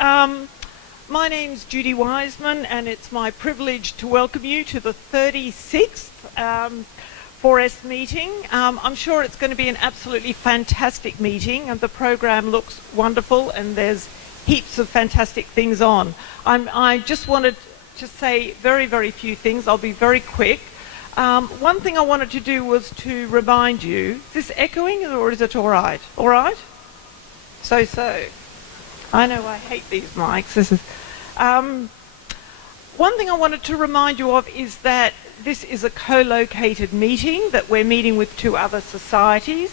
much. My name's Judy Wiseman, and it's my privilege to welcome you to the 36th 4S meeting. I'm sure it's going to be an absolutely fantastic meeting, and the program looks wonderful, and there's heaps of fantastic things on. I just wanted to say very, very few things. I'll be very quick. One thing I wanted to do was to remind you, is this echoing or is it all right? All right? So. I know I hate these mics. This is, one thing I wanted to remind you of is that this is a co-located meeting, that we're meeting with two other societies.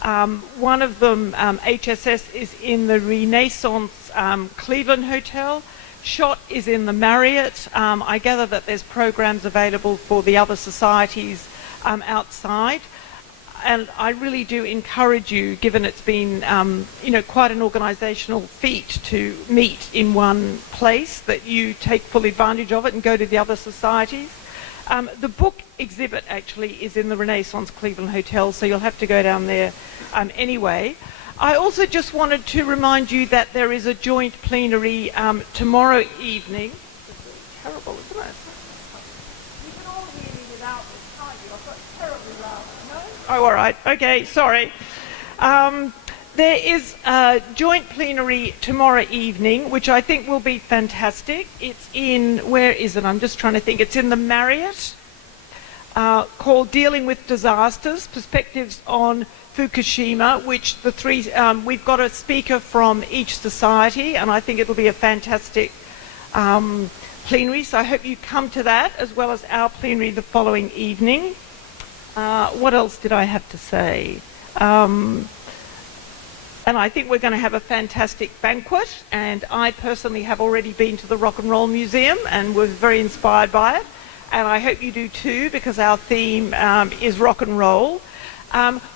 One of them, HSS, is in the Renaissance Cleveland Hotel. SHOT is in the Marriott. I gather that there's programs available for the other societies outside. And I really do encourage you, given it's been, quite an organisational feat to meet in one place, that you take full advantage of it and go to the other societies. The book exhibit actually is in the Renaissance Cleveland Hotel, so you'll have to go down there anyway. I also just wanted to remind you that there is a joint plenary tomorrow evening. This is terrible, isn't it? You can all hear me without this, can't you? I've got terribly loud. No? Oh, all right. Okay, sorry. There is a joint plenary tomorrow evening, which I think will be fantastic. It's in, where is it? I'm just trying to think. It's in the Marriott, called Dealing with Disasters, Perspectives on Fukushima, which the three, we've got a speaker from each society, and I think it'll be a fantastic plenary. So I hope you come to that, as well as our plenary the following evening. What else did I have to say? And I think we're going to have a fantastic banquet, and I personally have already been to the Rock and Roll Museum and was very inspired by it, and I hope you do too, because our theme is rock and roll.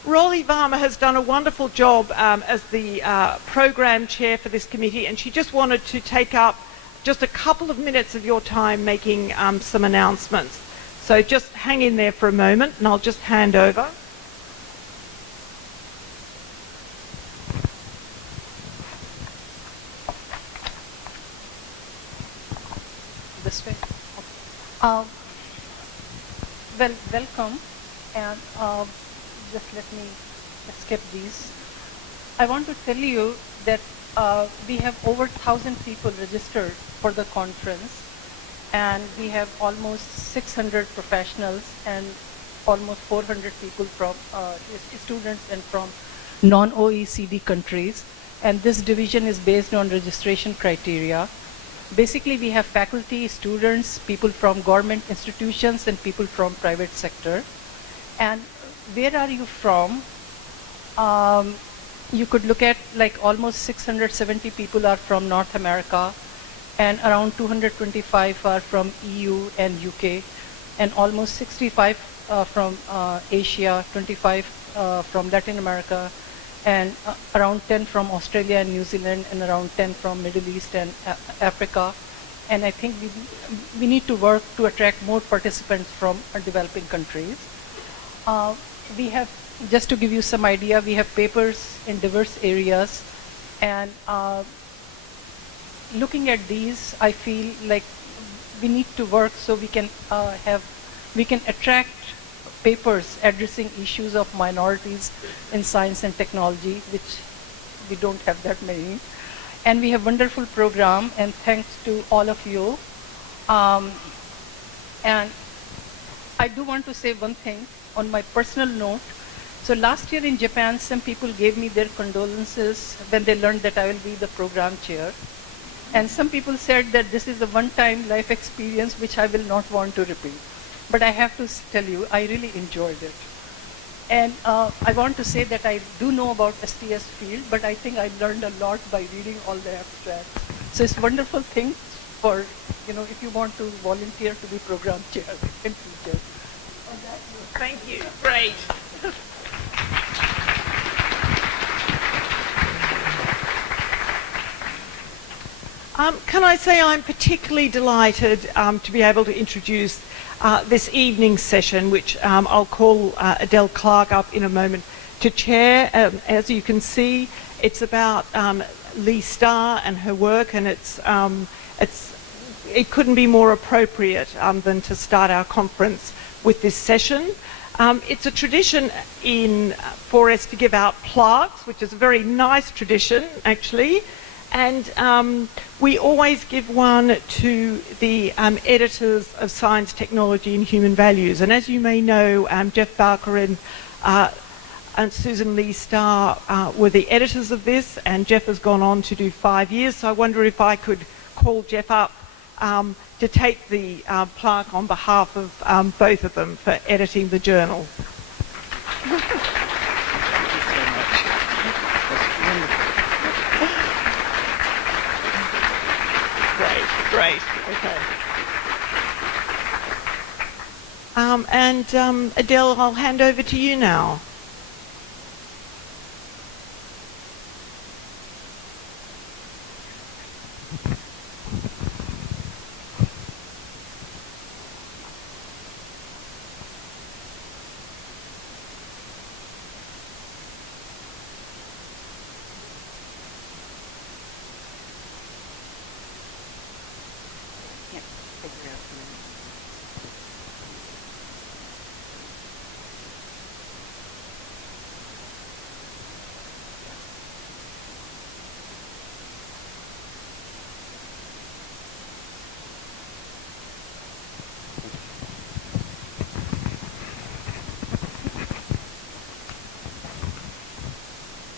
Rolly Varma has done a wonderful job as the program chair for this committee, and she just wanted to take up just a couple of minutes of your time making some announcements. So just hang in there for a moment, and I'll just hand over. This way. Welcome, and just let me skip these. I want to tell you that we have over 1,000 people registered for the conference, and we have almost 600 professionals and almost 400 people from students and from non-OECD countries, and this division is based on registration criteria. Basically, we have faculty, students, people from government institutions, and people from private sector. And where are you from? You could look at like almost 670 people are from North America, and around 225 are from EU and UK, and almost 65 from Asia, 25 from Latin America, and around 10 from Australia and New Zealand, and around 10 from Middle East and Africa. And I think we need to work to attract more participants from developing countries. We have, just to give you some idea, we have papers in diverse areas, and looking at these, I feel like we need to work so we can attract papers addressing issues of minorities in science and technology, which we don't have that many. And we have wonderful program, and thanks to all of you. And I do want to say one thing on my personal note. So last year in Japan, some people gave me their condolences when they learned that I will be the program chair. And some people said that this is a one-time life experience which I will not want to repeat. But I have to tell you, I really enjoyed it. And I want to say that I do know about STS field, but I think I learned a lot by reading all the abstracts. So it's a wonderful thing for, if you want to volunteer to be program chair in future. Thank you. Great. Can I say I'm particularly delighted to be able to introduce this evening's session, which I'll call Adele Clark up in a moment to chair. As you can see, it's about Lee Starr and her work, and it couldn't be more appropriate than to start our conference with this session. It's a tradition for us to give out plaques, which is a very nice tradition, actually. And we always give one to the editors of Science, Technology and Human Values. And as you may know, Jeff Barker and Susan Lee Starr were the editors of this, and Jeff has gone on to do 5 years. So I wonder if I could call Jeff up to take the plaque on behalf of both of them for editing the journal. Great. Okay. Adele, I'll hand over to you now.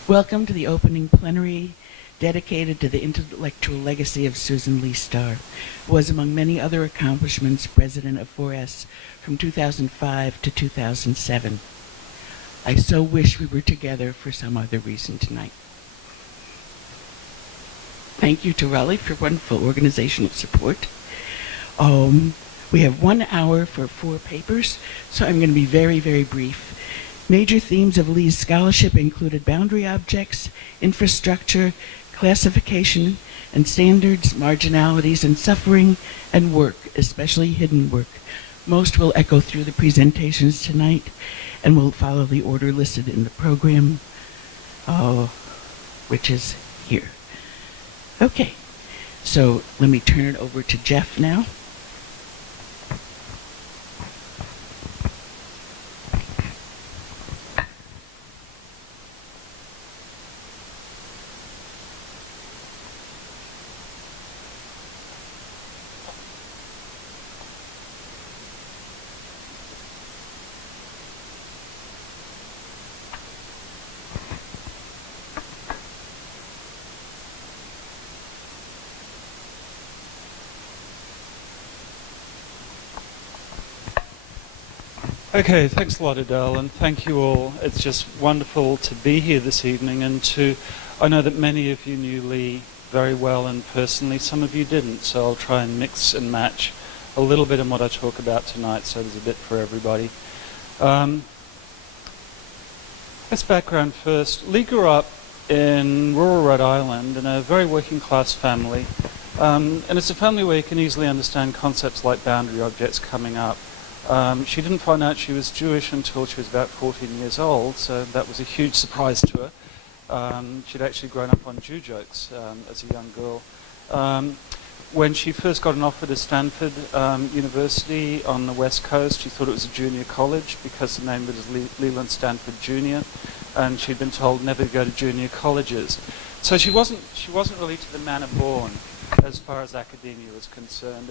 Welcome to the opening plenary dedicated to the intellectual legacy of Susan Lee Starr, who was, among many other accomplishments, president of 4S from 2005 to 2007. I so wish we were together for some other reason tonight. Thank you to Raleigh for wonderful organizational support. We have 1 hour for 4 papers, so I'm going to be very, very brief. Major themes of Lee's scholarship included boundary objects, infrastructure, classification and standards, marginalities and suffering, and work, especially hidden work. Most will echo through the presentations tonight and will follow the order listed in the program, which is here. Okay, so let me turn it over to Jeff now. Okay, thanks a lot, Adele, and thank you all. It's just wonderful to be here this evening, and I know that many of you knew Lee very well and personally, some of you didn't, so I'll try and mix and match a little bit in what I talk about tonight, so there's a bit for everybody. This background first. Lee grew up in rural Rhode Island in a very working class family, and it's a family where you can easily understand concepts like boundary objects coming up. She didn't find out she was Jewish until she was about 14 years old, so that was a huge surprise to her. She'd actually grown up on Jew jokes as a young girl. When she first got an offer to Stanford University on the West Coast, she thought it was a junior college because the name was Leland Stanford Junior, and she'd been told never to go to junior colleges. So she wasn't really to the manner born as far as academia was concerned.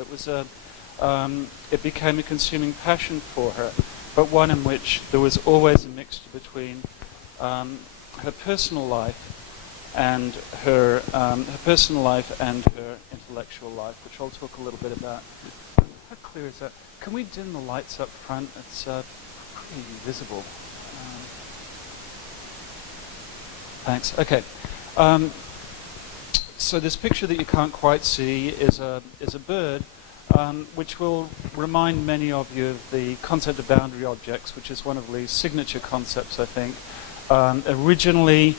It became a consuming passion for her, but one in which there was always a mixture between her personal life and her intellectual life, which I'll talk a little bit about. How clear is that? Can we dim the lights up front? It's pretty visible. Thanks. Okay. So this picture that you can't quite see is a bird. Which will remind many of you of the concept of boundary objects, which is one of Lee's signature concepts, I think. Originally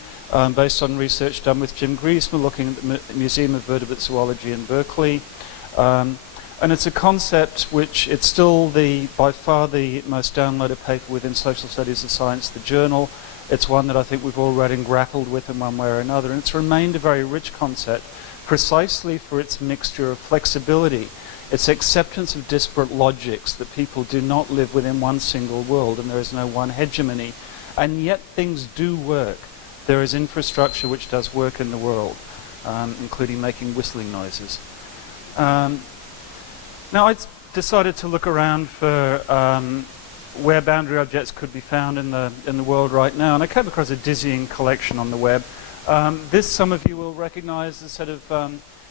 based on research done with Jim Griesmer, looking at the Museum of Vertebrate Zoology in Berkeley. And it's a concept which it's still by far the most downloaded paper within Social Studies of Science, the journal. It's one that I think we've all read and grappled with in one way or another, and it's remained a very rich concept precisely for its mixture of flexibility, its acceptance of disparate logics, that people do not live within one single world and there is no one hegemony, and yet things do work. There is infrastructure which does work in the world, including making whistling noises. Now I decided to look around for where boundary objects could be found in the world right now, and I came across a dizzying collection on the web. This, some of you will recognize, a set of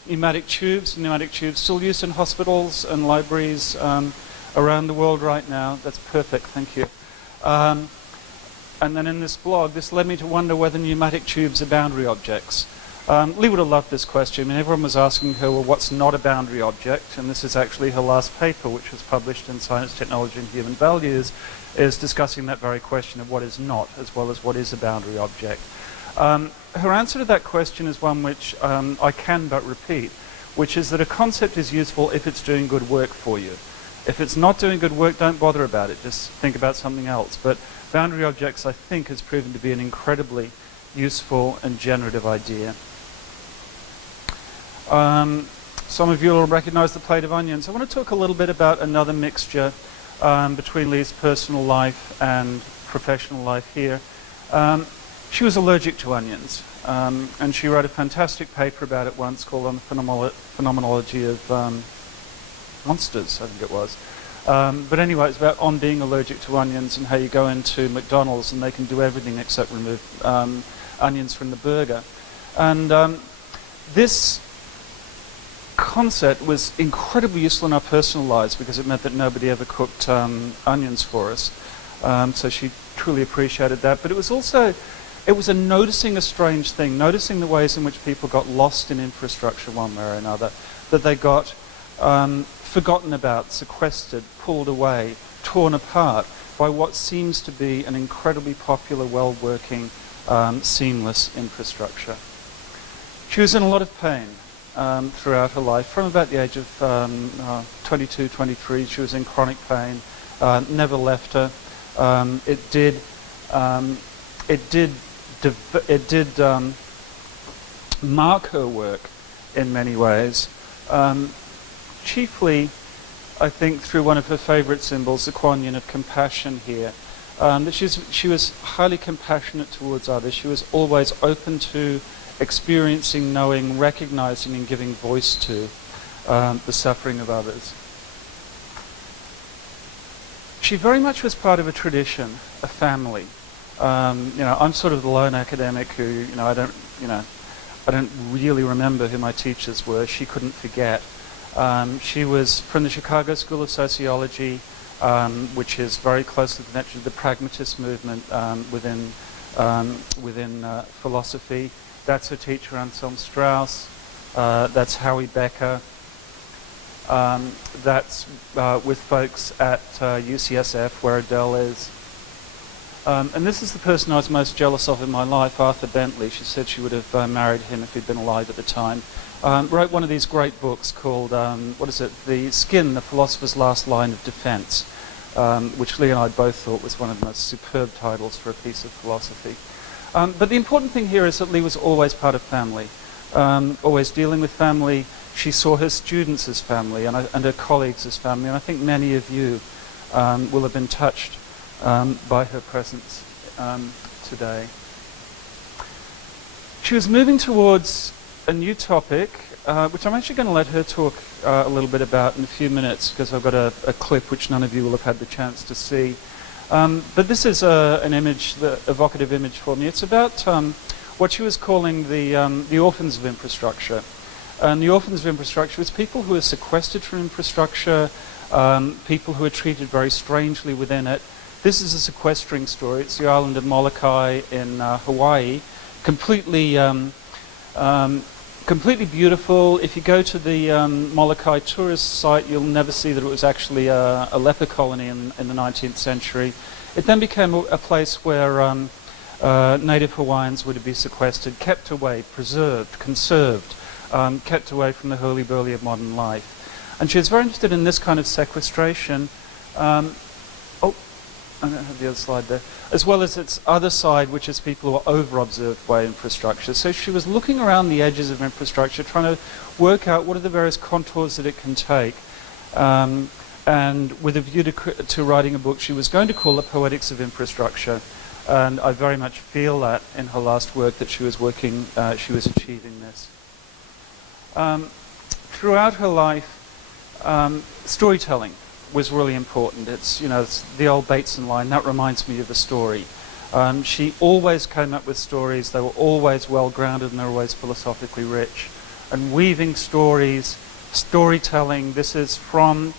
pneumatic tubes. Pneumatic tubes still used in hospitals and libraries around the world right now. That's perfect, thank you. And then in this blog, this led me to wonder whether pneumatic tubes are boundary objects. Lee would have loved this question. I mean, everyone was asking her, well, what's not a boundary object? And this is actually her last paper, which was published in Science, Technology and Human Values, is discussing that very question of what is not, as well as what is a boundary object. Her answer to that question is one which I can but repeat, which is that a concept is useful if it's doing good work for you. If it's not doing good work, don't bother about it. Just think about something else. But boundary objects, I think, has proven to be an incredibly useful and generative idea. Some of you will recognize the plate of onions. I want to talk a little bit about another mixture between Lee's personal life and professional life here. She was allergic to onions, and she wrote a fantastic paper about it once called On the Phenomenology of Monsters, I think it was. But anyway, it's about on being allergic to onions and how you go into McDonald's and they can do everything except remove onions from the burger. And this concept was incredibly useful in our personal lives because it meant that nobody ever cooked onions for us. So she truly appreciated that. But it was also, it was noticing a strange thing, noticing the ways in which people got lost in infrastructure one way or another, that they got forgotten about, sequestered, pulled away, torn apart by what seems to be an incredibly popular, well-working, seamless infrastructure. She was in a lot of pain throughout her life. From about the age of 22, 23, she was in chronic pain, never left her. It did mark her work in many ways, chiefly, I think, through one of her favorite symbols, the Kuan-Yin of compassion here. That she was highly compassionate towards others. She was always open to experiencing, knowing, recognizing and giving voice to the suffering of others. She very much was part of a tradition, a family. I'm sort of the lone academic who, I don't really remember who my teachers were. She couldn't forget. She was from the Chicago School of Sociology, which is very closely connected to the pragmatist movement within philosophy. That's her teacher, Anselm Strauss. That's Howie Becker. That's with folks at UCSF, where Adele is. And this is the person I was most jealous of in my life, Arthur Bentley. She said she would have married him if he'd been alive at the time. Wrote one of these great books called, The Skin, the Philosopher's Last Line of Defense, which Lee and I both thought was one of the most superb titles for a piece of philosophy. But the important thing here is that Lee was always part of family, always dealing with family. She saw her students as family and her colleagues as family, and I think many of you will have been touched by her presence today. She was moving towards a new topic, which I'm actually going to let her talk a little bit about in a few minutes, because I've got a clip which none of you will have had the chance to see. But this is an image, the evocative image for me. It's about what she was calling the orphans of infrastructure. And the orphans of infrastructure is people who are sequestered from infrastructure, people who are treated very strangely within it. This is a sequestering story. It's the island of Molokai in Hawaii. Completely beautiful. If you go to the Molokai tourist site, you'll never see that it was actually a leper colony in the 19th century. It then became a place where native Hawaiians were to be sequestered, kept away, preserved, conserved, kept away from the hurly-burly of modern life. And she was very interested in this kind of sequestration. I don't have the other slide there, as well as its other side, which is people who are over-observed by infrastructure. So she was looking around the edges of infrastructure, trying to work out what are the various contours that it can take. And with a view to writing a book she was going to call it Poetics of Infrastructure. And I very much feel that in her last work that she was achieving this. Throughout her life, storytelling was really important. It's the old Bateson line, that reminds me of a story. She always came up with stories. They were always well-grounded and they were always philosophically rich. And weaving stories, storytelling, this is from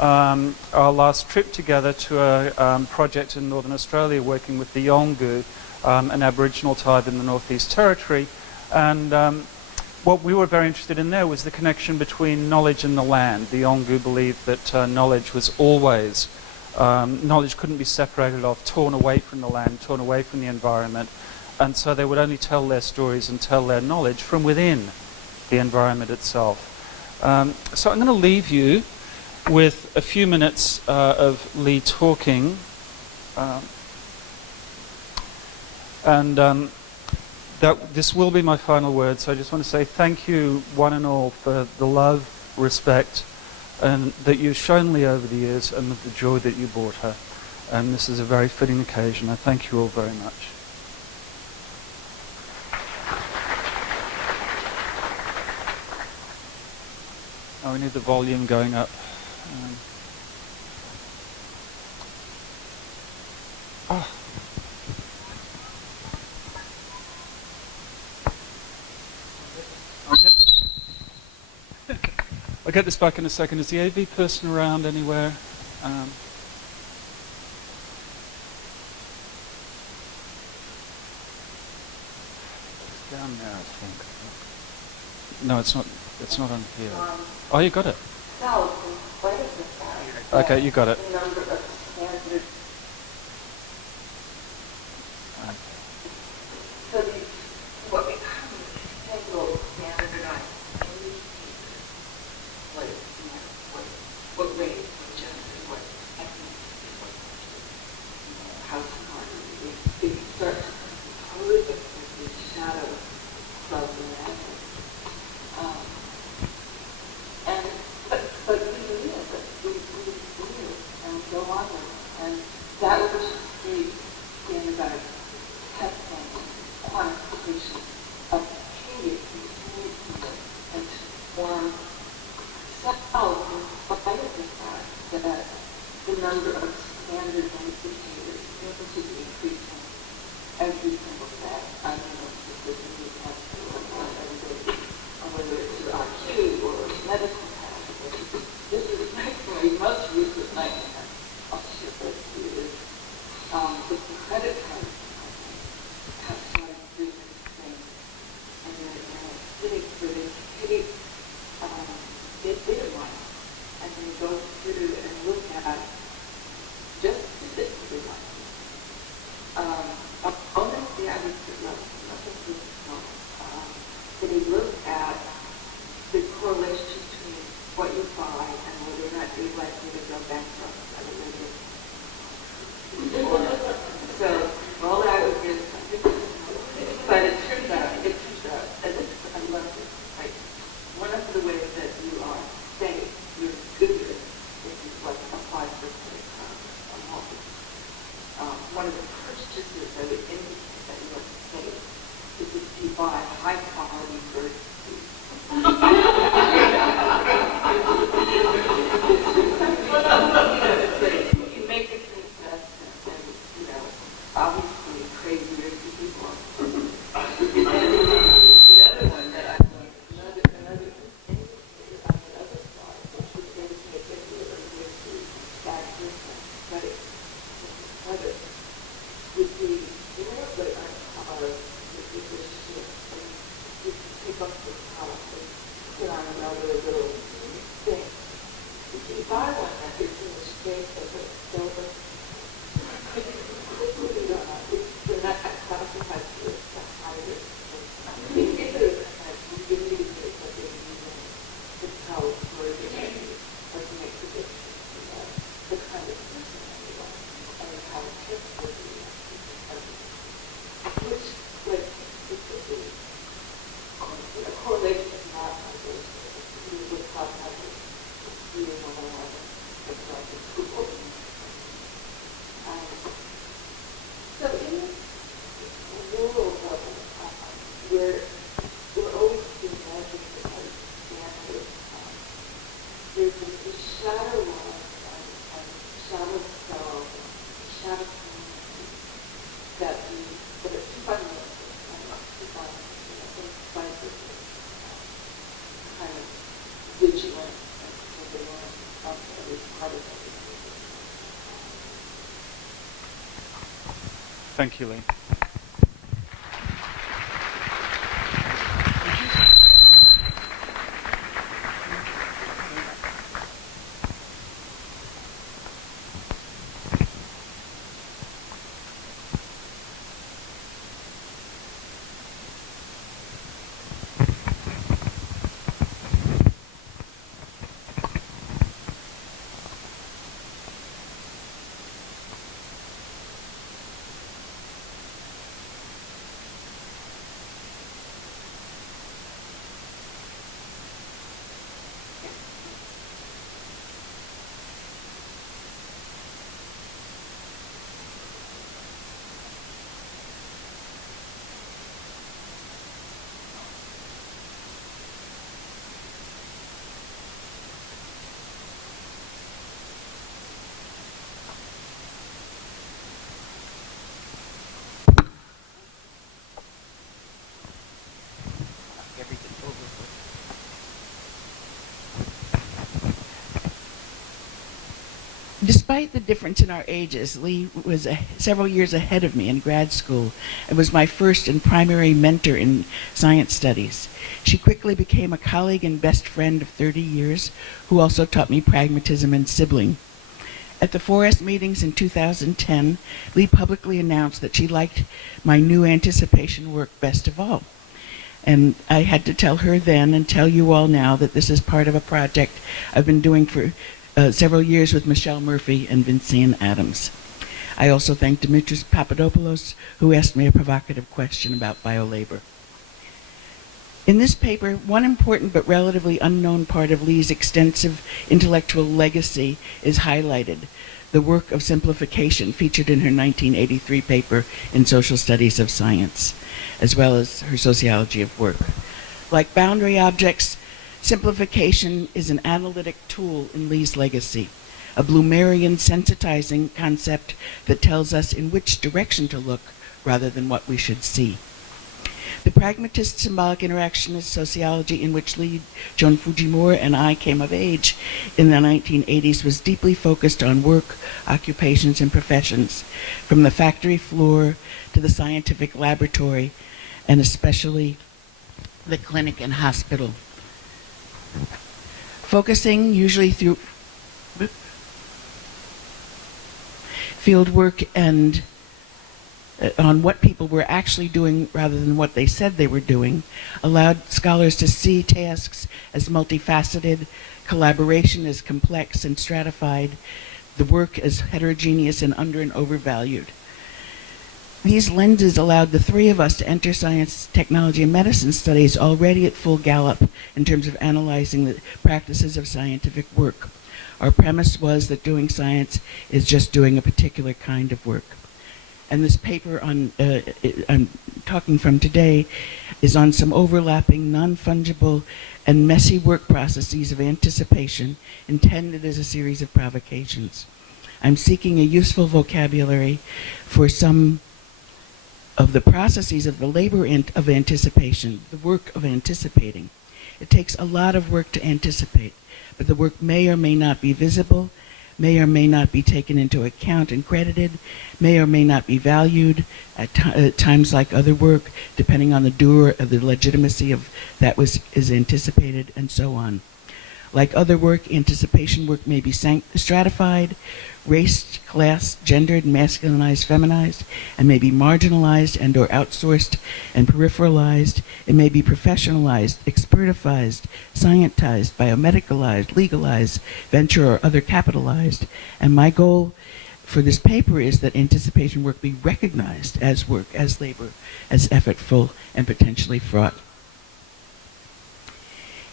our last trip together to a project in Northern Australia working with the Yolngu, an Aboriginal tribe in the Northeast Territory. And what we were very interested in there was the connection between knowledge and the land. The Yolngu believed that knowledge was always, knowledge couldn't be separated off, torn away from the land, torn away from the environment. And so they would only tell their stories and tell their knowledge from within the environment itself. So I'm going to leave you with a few minutes of Lee talking. This will be my final word, so I just want to say thank you one and all for the love, respect, and that you've shown Lee over the years and the joy that you brought her. And this is a very fitting occasion. I thank you all very much. Oh, we need the volume going up. I'll get this back in a second. Is the AV person around anywhere? It's down there, I think. No, it's not. It's not on here. Oh, you got it. Okay, you got it. So these, what become single standardized indicators, what race, what gender, what ethnicity, what house harmony, they start to compose these shadows of the land. But we live, and go on, and that which is standardized testing, quantification of continue and to form cells in spite of the fact that the number of standard indicators seems to be increasing every single day. I don't know if this is a new test on everybody, or whether it's your IQ or medical test. This is my most recent nightmare. I'll share this with you. With the credit card have started doing this thing, and they're sitting for this pity data line, and then go through and look at just the data line. Honestly, I would say nothing personal. But they look at the correlation between what you buy and whether or not you're likely to go bankrupt. So all that would be but it turns out, and this, I love this, like, one of the ways that you are safe, you're good at, if you like apply for credit card or mortgage. One of the purchases that would indicate that you are safe is if you buy high quality bird food. You make it obviously crazier people. And the other one that I love, another indicator on the other side, which would indicate that you are going to bad business, credit, would be, you know, but would be this shit. And you can pick up this house and put on another little thing. If you buy one that is in the shape of a silver, the net classified as the higher. If there's a kind of indicators that they're using to tell where they're going to make the difference, the kind of person that you are, and how Thank you, Lee. Despite the difference in our ages, Lee was several years ahead of me in grad school and was my first and primary mentor in science studies. She quickly became a colleague and best friend of 30 years, who also taught me pragmatism and sibling. At the 4S meetings in 2010, Lee publicly announced that she liked my new anticipation work best of all. And I had to tell her then and tell you all now that this is part of a project I've been doing for several years with Michelle Murphy and Vincian Adams. I also thank Dimitris Papadopoulos, who asked me a provocative question about biolabor. In this paper, one important but relatively unknown part of Lee's extensive intellectual legacy is highlighted: the work of simplification featured in her 1983 paper in Social Studies of Science, as well as her sociology of work. Like boundary objects, simplification is an analytic tool in Lee's legacy, a Bloomerian sensitizing concept that tells us in which direction to look rather than what we should see. The pragmatist symbolic interactionist sociology in which Lee, Joan Fujimura, and I came of age in the 1980s was deeply focused on work, occupations, and professions, from the factory floor to the scientific laboratory, and especially the clinic and hospital. Focusing usually through field work and on what people were actually doing rather than what they said they were doing, allowed scholars to see tasks as multifaceted, collaboration as complex and stratified, the work as heterogeneous and under and overvalued. These lenses allowed the three of us to enter science, technology, and medicine studies already at full gallop in terms of analyzing the practices of scientific work. Our premise was that doing science is just doing a particular kind of work. And this paper I'm talking from today is on some overlapping, non-fungible, and messy work processes of anticipation intended as a series of provocations. I'm seeking a useful vocabulary for some of the processes of the labor of anticipation, the work of anticipating. It takes a lot of work to anticipate, but the work may or may not be visible, may or may not be taken into account and credited, may or may not be valued at times like other work, depending on the doer of the legitimacy of that is anticipated, and so on. Like other work, anticipation work may be stratified, raced, class, gendered, masculinized, feminized, and may be marginalized and or outsourced and peripheralized. It may be professionalized, expertifized, scientized, biomedicalized, legalized, venture or other capitalized. And my goal for this paper is that anticipation work be recognized as work, as labor, as effortful, and potentially fraught.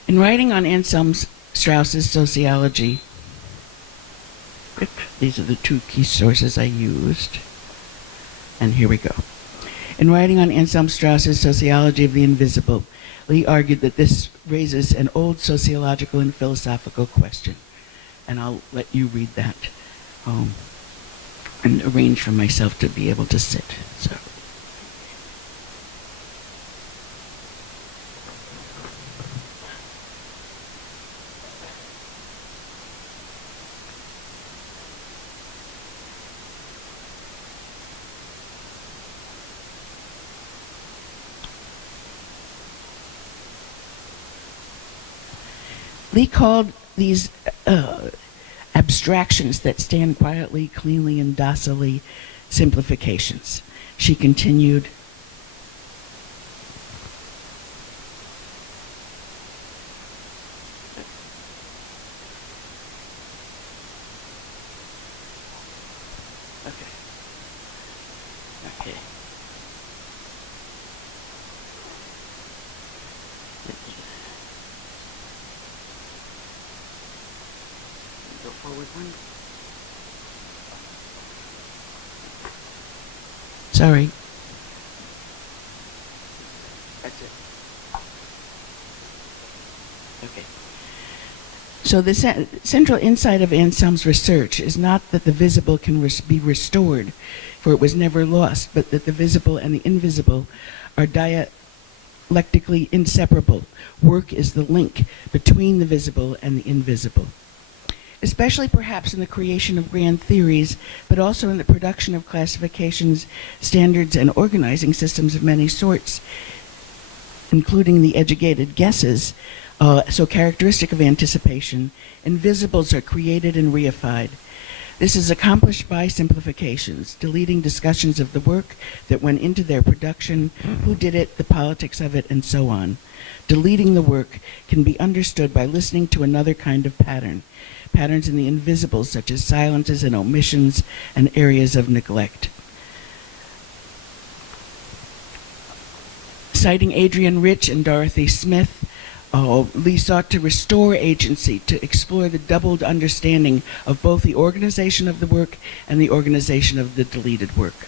In writing on Anselm Strauss's sociology, these are the two key sources I used, and here we go. In writing on Anselm Strauss's sociology of the invisible, Lee argued that this raises an old sociological and philosophical question, and I'll let you read that and arrange for myself to be able to sit. So. Lee called these abstractions that stand quietly, cleanly, and docilely simplifications. She continued, okay. Go forward one. Sorry. That's it. Okay. So the central insight of Anselm's research is not that the visible can be restored, for it was never lost, but that the visible and the invisible are dialectically inseparable. Work is the link between the visible and the invisible. Especially perhaps in the creation of grand theories, but also in the production of classifications, standards, and organizing systems of many sorts, including the educated guesses, so characteristic of anticipation, invisibles are created and reified. This is accomplished by simplifications, deleting discussions of the work that went into their production, who did it, the politics of it, and so on. Deleting the work can be understood by listening to another kind of pattern, patterns in the invisible, such as silences and omissions and areas of neglect. Citing Adrienne Rich and Dorothy Smith, Lee sought to restore agency, to explore the doubled understanding of both the organization of the work and the organization of the deleted work.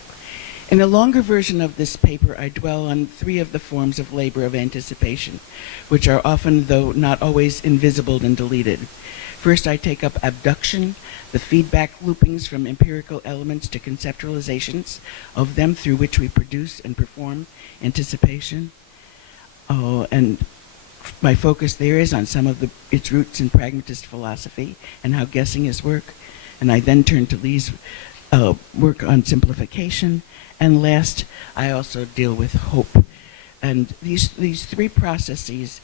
In the longer version of this paper, I dwell on 3 of the forms of labor of anticipation, which are often, though not always, invisible and deleted. First, I take up abduction, the feedback loopings from empirical elements to conceptualizations of them through which we produce and perform anticipation. And my focus there is on some of its roots in pragmatist philosophy and how guessing is work. And I then turn to Lee's work on simplification. And last, I also deal with hope. And these 3 processes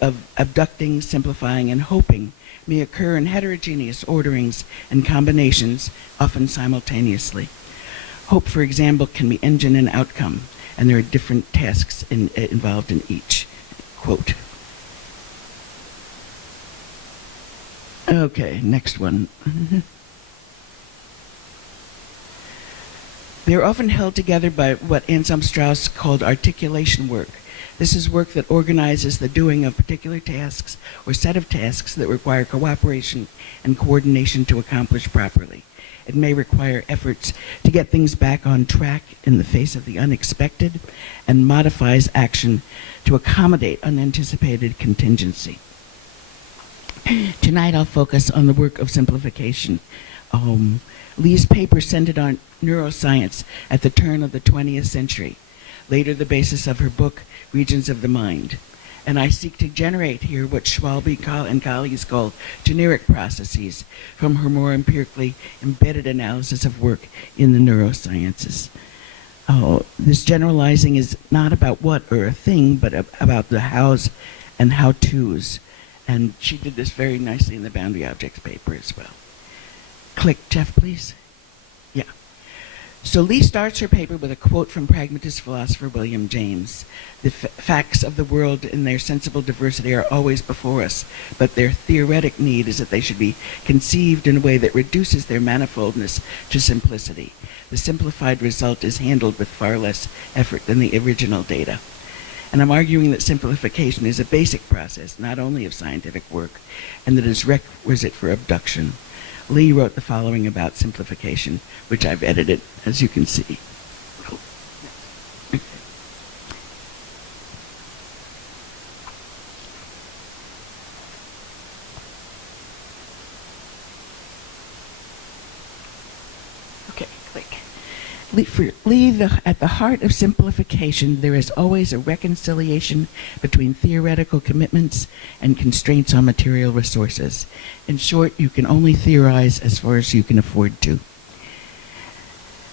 of abducting, simplifying, and hoping may occur in heterogeneous orderings and combinations, often simultaneously. Hope, for example, can be engine and outcome, and there are different tasks involved in each. Quote. Okay, next one. They are often held together by what Anselm Strauss called articulation work. This is work that organizes the doing of particular tasks or set of tasks that require cooperation and coordination to accomplish properly. It may require efforts to get things back on track in the face of the unexpected, and modifies action to accommodate unanticipated contingency. Tonight I'll focus on the work of simplification. Lee's paper centered on neuroscience at the turn of the 20th century, later the basis of her book, Regions of the Mind. And I seek to generate here what Schwalbe and colleagues call generic processes from her more empirically embedded analysis of work in the neurosciences. This generalizing is not about what or a thing, but about the hows and how-tos. And she did this very nicely in the Boundary Objects paper as well. Click, Jeff, please. Yeah. So Lee starts her paper with a quote from pragmatist philosopher William James. The facts of the world in their sensible diversity are always before us, but their theoretic need is that they should be conceived in a way that reduces their manifoldness to simplicity. The simplified result is handled with far less effort than the original data. And I'm arguing that simplification is a basic process, not only of scientific work, and that is requisite for abduction. Lee wrote the following about simplification, which I've edited, as you can see. Okay, click. For Lee, at the heart of simplification, there is always a reconciliation between theoretical commitments and constraints on material resources. In short, you can only theorize as far as you can afford to.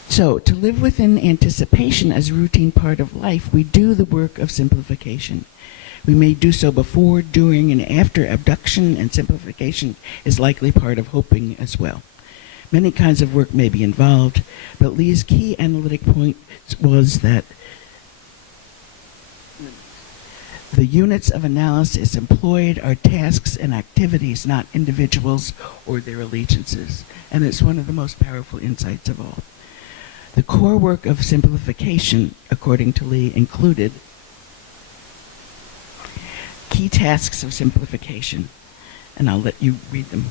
So, to live within anticipation as a routine part of life, we do the work of simplification. We may do so before, during, and after abduction, and simplification is likely part of hoping as well. Many kinds of work may be involved, but Lee's key analytic point was that the units of analysis employed are tasks and activities, not individuals or their allegiances. And it's one of the most powerful insights of all. The core work of simplification, according to Lee, included key tasks of simplification. And I'll let you read them.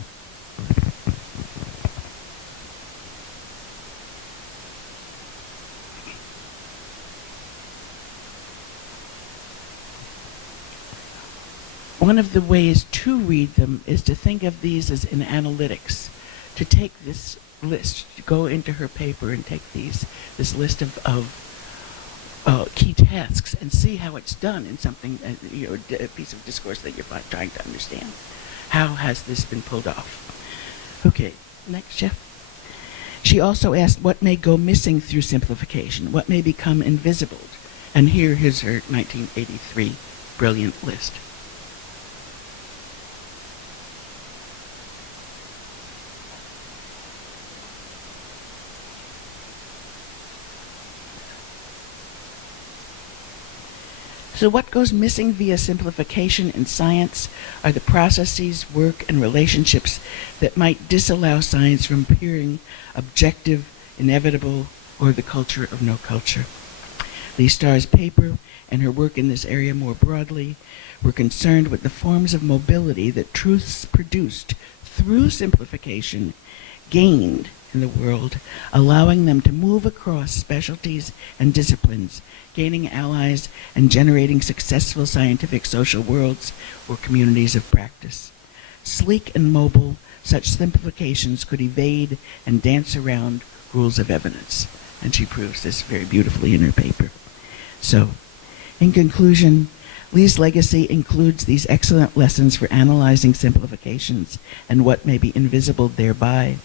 One of the ways to read them is to think of these as in analytics, to take this list, to go into her paper and take this list of key tasks and see how it's done in something, a piece of discourse that you're trying to understand. How has this been pulled off? Okay, next, Jeff. She also asked what may go missing through simplification, what may become invisible. And here's her 1983 brilliant list. So what goes missing via simplification in science are the processes, work, and relationships that might disallow science from appearing objective, inevitable, or the culture of no culture. Lee Starr's paper and her work in this area more broadly were concerned with the forms of mobility that truths produced through simplification gained in the world, allowing them to move across specialties and disciplines, gaining allies and generating successful scientific social worlds or communities of practice. Sleek and mobile, such simplifications could evade and dance around rules of evidence. And she proves this very beautifully in her paper. So, in conclusion, Lee's legacy includes these excellent lessons for analyzing simplifications and what may be invisible thereby.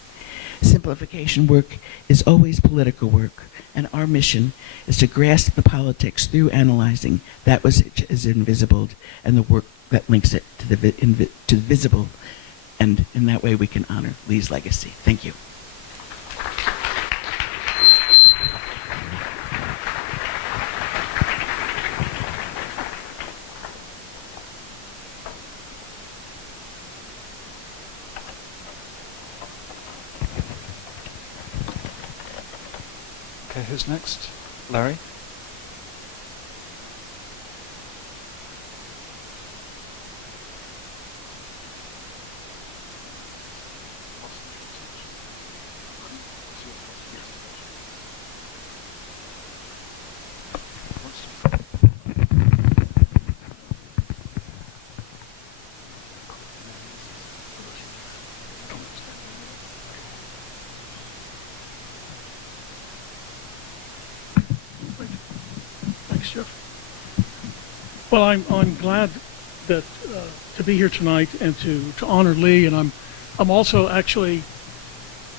Simplification work is always political work, and our mission is to grasp the politics through analyzing that which is invisible and the work that links it to the visible, and in that way we can honor Lee's legacy. Thank you. Okay, who's next? Larry? Thanks, Jeff. Well, I'm glad that to be here tonight and to honor Lee, and I'm also actually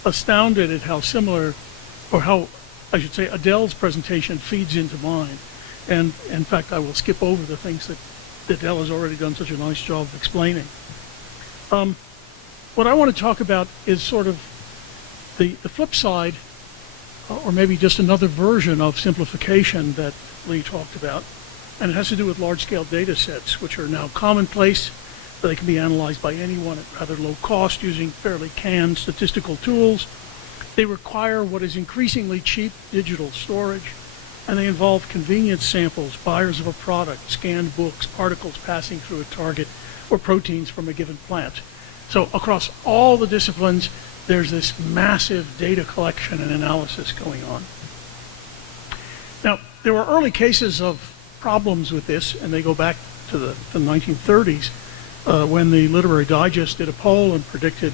astounded at how similar, or how I should say, Adele's presentation feeds into mine. And in fact, I will skip over the things that Adele has already done such a nice job of explaining. What I want to talk about is sort of the flip side, or maybe just another version of simplification that Lee talked about. And it has to do with large-scale data sets, which are now commonplace. They can be analyzed by anyone at rather low cost using fairly canned statistical tools. They require what is increasingly cheap digital storage, and they involve convenience samples, buyers of a product, scanned books, particles passing through a target, or proteins from a given plant. So across all the disciplines, there's this massive data collection and analysis going on. Now, there were early cases of problems with this, and they go back to the 1930s when the Literary Digest did a poll and predicted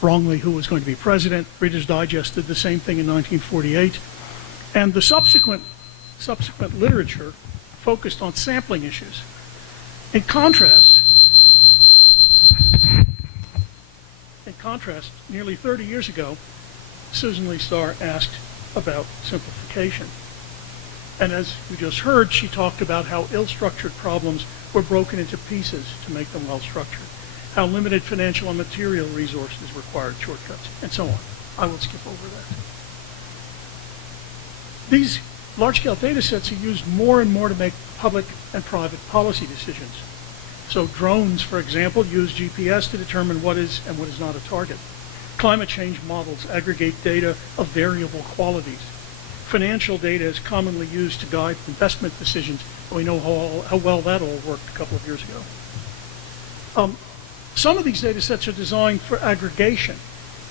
wrongly who was going to be president. Reader's Digest did the same thing in 1948. And the subsequent literature focused on sampling issues. In contrast, nearly 30 years ago, Susan Lee Starr asked about simplification. And as you just heard, she talked about how ill-structured problems were broken into pieces to make them well-structured, how limited financial and material resources required shortcuts, and so on. I will skip over that. These large-scale data sets are used more and more to make public and private policy decisions. So drones, for example, use GPS to determine what is and what is not a target. Climate change models aggregate data of variable qualities. Financial data is commonly used to guide investment decisions, and we know how well that all worked a couple of years ago. Some of these data sets are designed for aggregation.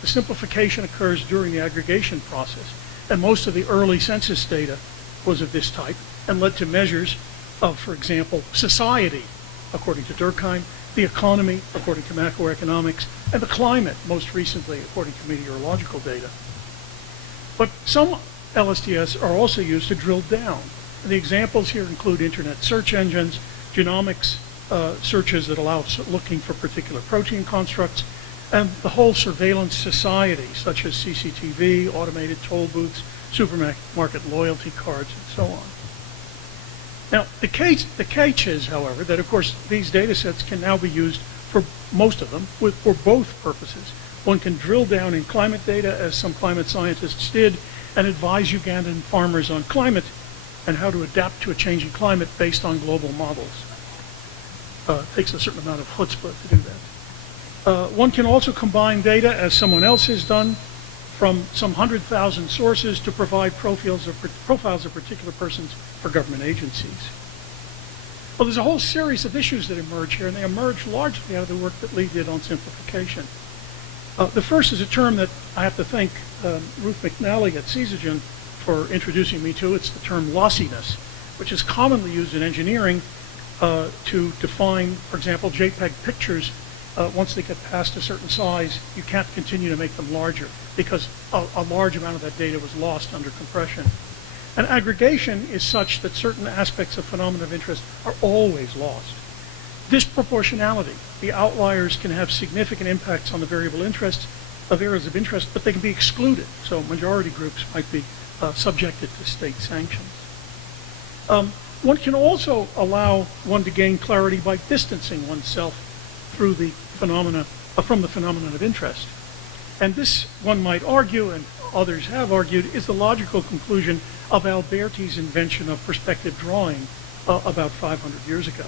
The simplification occurs during the aggregation process, and most of the early census data was of this type and led to measures of, for example, society, according to Durkheim, the economy, according to macroeconomics, and the climate, most recently, according to meteorological data. But some LSTS are also used to drill down. And the examples here include internet search engines, genomics searches that allow looking for particular protein constructs, and the whole surveillance society, such as CCTV, automated toll booths, supermarket loyalty cards, and so on. Now, the catch is, however, that of course these data sets can now be used for most of them for both purposes. One can drill down in climate data, as some climate scientists did, and advise Ugandan farmers on climate and how to adapt to a changing climate based on global models. It takes a certain amount of chutzpah to do that. One can also combine data, as someone else has done, from some 100,000 sources to provide profiles of particular persons for government agencies. Well, there's a whole series of issues that emerge here, and they emerge largely out of the work that Lee did on simplification. The first is a term that I have to thank Ruth McNally at Caesagen for introducing me to. It's the term lossiness, which is commonly used in engineering to define, for example, JPEG pictures. Once they get past a certain size, you can't continue to make them larger because a large amount of that data was lost under compression. And aggregation is such that certain aspects of phenomena of interest are always lost. Disproportionality. The outliers can have significant impacts on the variable interests of areas of interest, but they can be excluded. So majority groups might be subjected to state sanctions. One can also allow one to gain clarity by distancing oneself through the phenomena, from the phenomenon of interest. And this, one might argue, and others have argued, is the logical conclusion of Alberti's invention of perspective drawing about 500 years ago.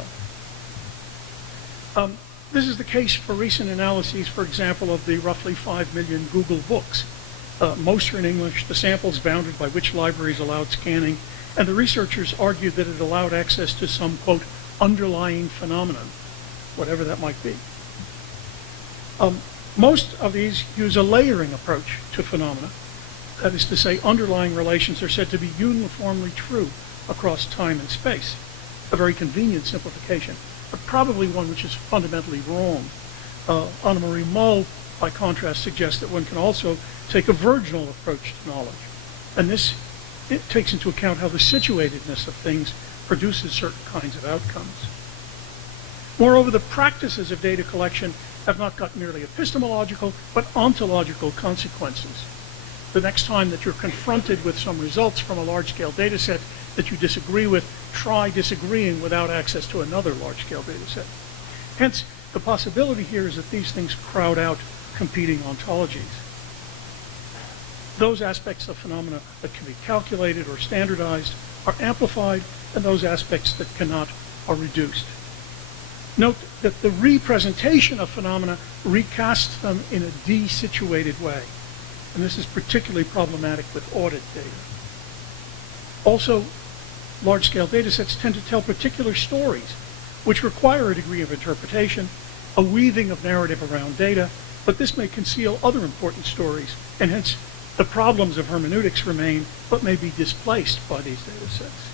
This is the case for recent analyses, for example, of the roughly 5 million Google books. Most are in English, the samples bounded by which libraries allowed scanning, and the researchers argued that it allowed access to some, quote, underlying phenomenon, whatever that might be. Most of these use a layering approach to phenomena. That is to say, underlying relations are said to be uniformly true across time and space. A very convenient simplification, but probably one which is fundamentally wrong. Anna-Marie Mull, by contrast, suggests that one can also take a virginal approach to knowledge. And this takes into account how the situatedness of things produces certain kinds of outcomes. Moreover, the practices of data collection have not got merely epistemological, but ontological consequences. The next time that you're confronted with some results from a large-scale data set that you disagree with, try disagreeing without access to another large-scale data set. Hence, the possibility here is that these things crowd out competing ontologies. Those aspects of phenomena that can be calculated or standardized are amplified, and those aspects that cannot are reduced. Note that the representation of phenomena recasts them in a desituated way, and this is particularly problematic with audit data. Also, large-scale data sets tend to tell particular stories, which require a degree of interpretation, a weaving of narrative around data, but this may conceal other important stories, and hence the problems of hermeneutics remain, but may be displaced by these data sets.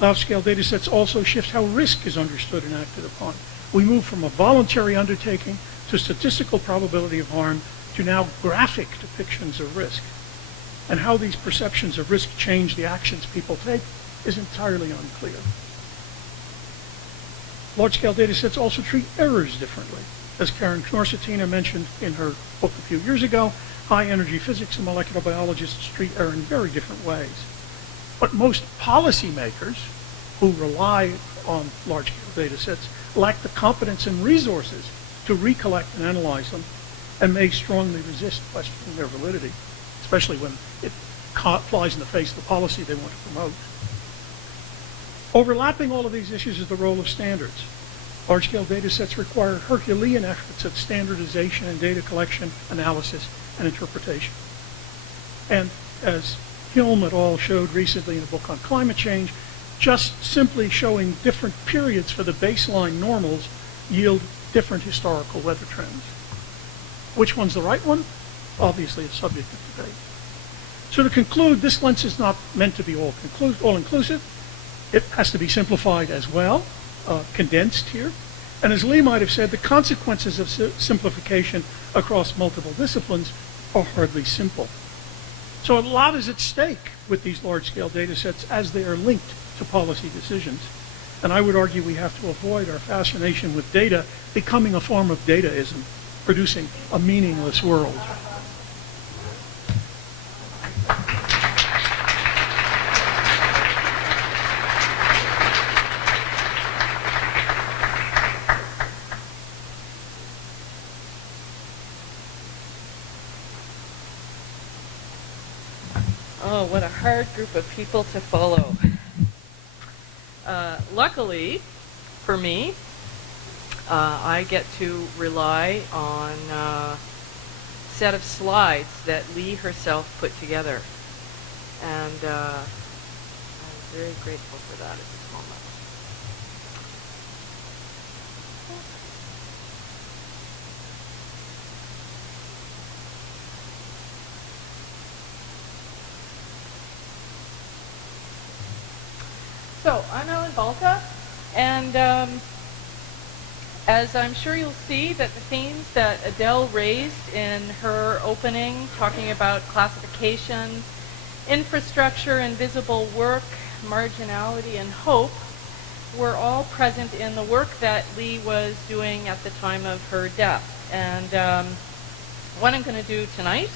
Large-scale data sets also shift how risk is understood and acted upon. We move from a voluntary undertaking to statistical probability of harm to now graphic depictions of risk. And how these perceptions of risk change the actions people take is entirely unclear. Large-scale data sets also treat errors differently. As Karen Knorsatina mentioned in her book a few years ago, high-energy physics and molecular biologists treat error in very different ways. But most policymakers who rely on large-scale data sets lack the competence and resources to recollect and analyze them, and may strongly resist questioning their validity, especially when it flies in the face of the policy they want to promote. Overlapping all of these issues is the role of standards. Large-scale data sets require Herculean efforts at standardization and data collection, analysis, and interpretation. And as Hilm et al. Showed recently in a book on climate change, just simply showing different periods for the baseline normals yield different historical weather trends. Which one's the right one? Obviously, it's subject to debate. So to conclude, this lens is not meant to be all-inclusive. It has to be simplified as well, condensed here. And as Lee might have said, the consequences of simplification across multiple disciplines are hardly simple. So a lot is at stake with these large-scale data sets as they are linked to policy decisions. And I would argue we have to avoid our fascination with data becoming a form of dataism, producing a meaningless world. Oh, what a hard group of people to follow. Luckily, for me, I get to rely on a set of slides that Lee herself put together. And I'm very grateful for that at this moment. So, I'm Ellen Balta, and as I'm sure you'll see that the themes that Adele raised in her opening, talking about classification, infrastructure, invisible work, marginality, and hope, were all present in the work that Lee was doing at the time of her death. And what I'm going to do tonight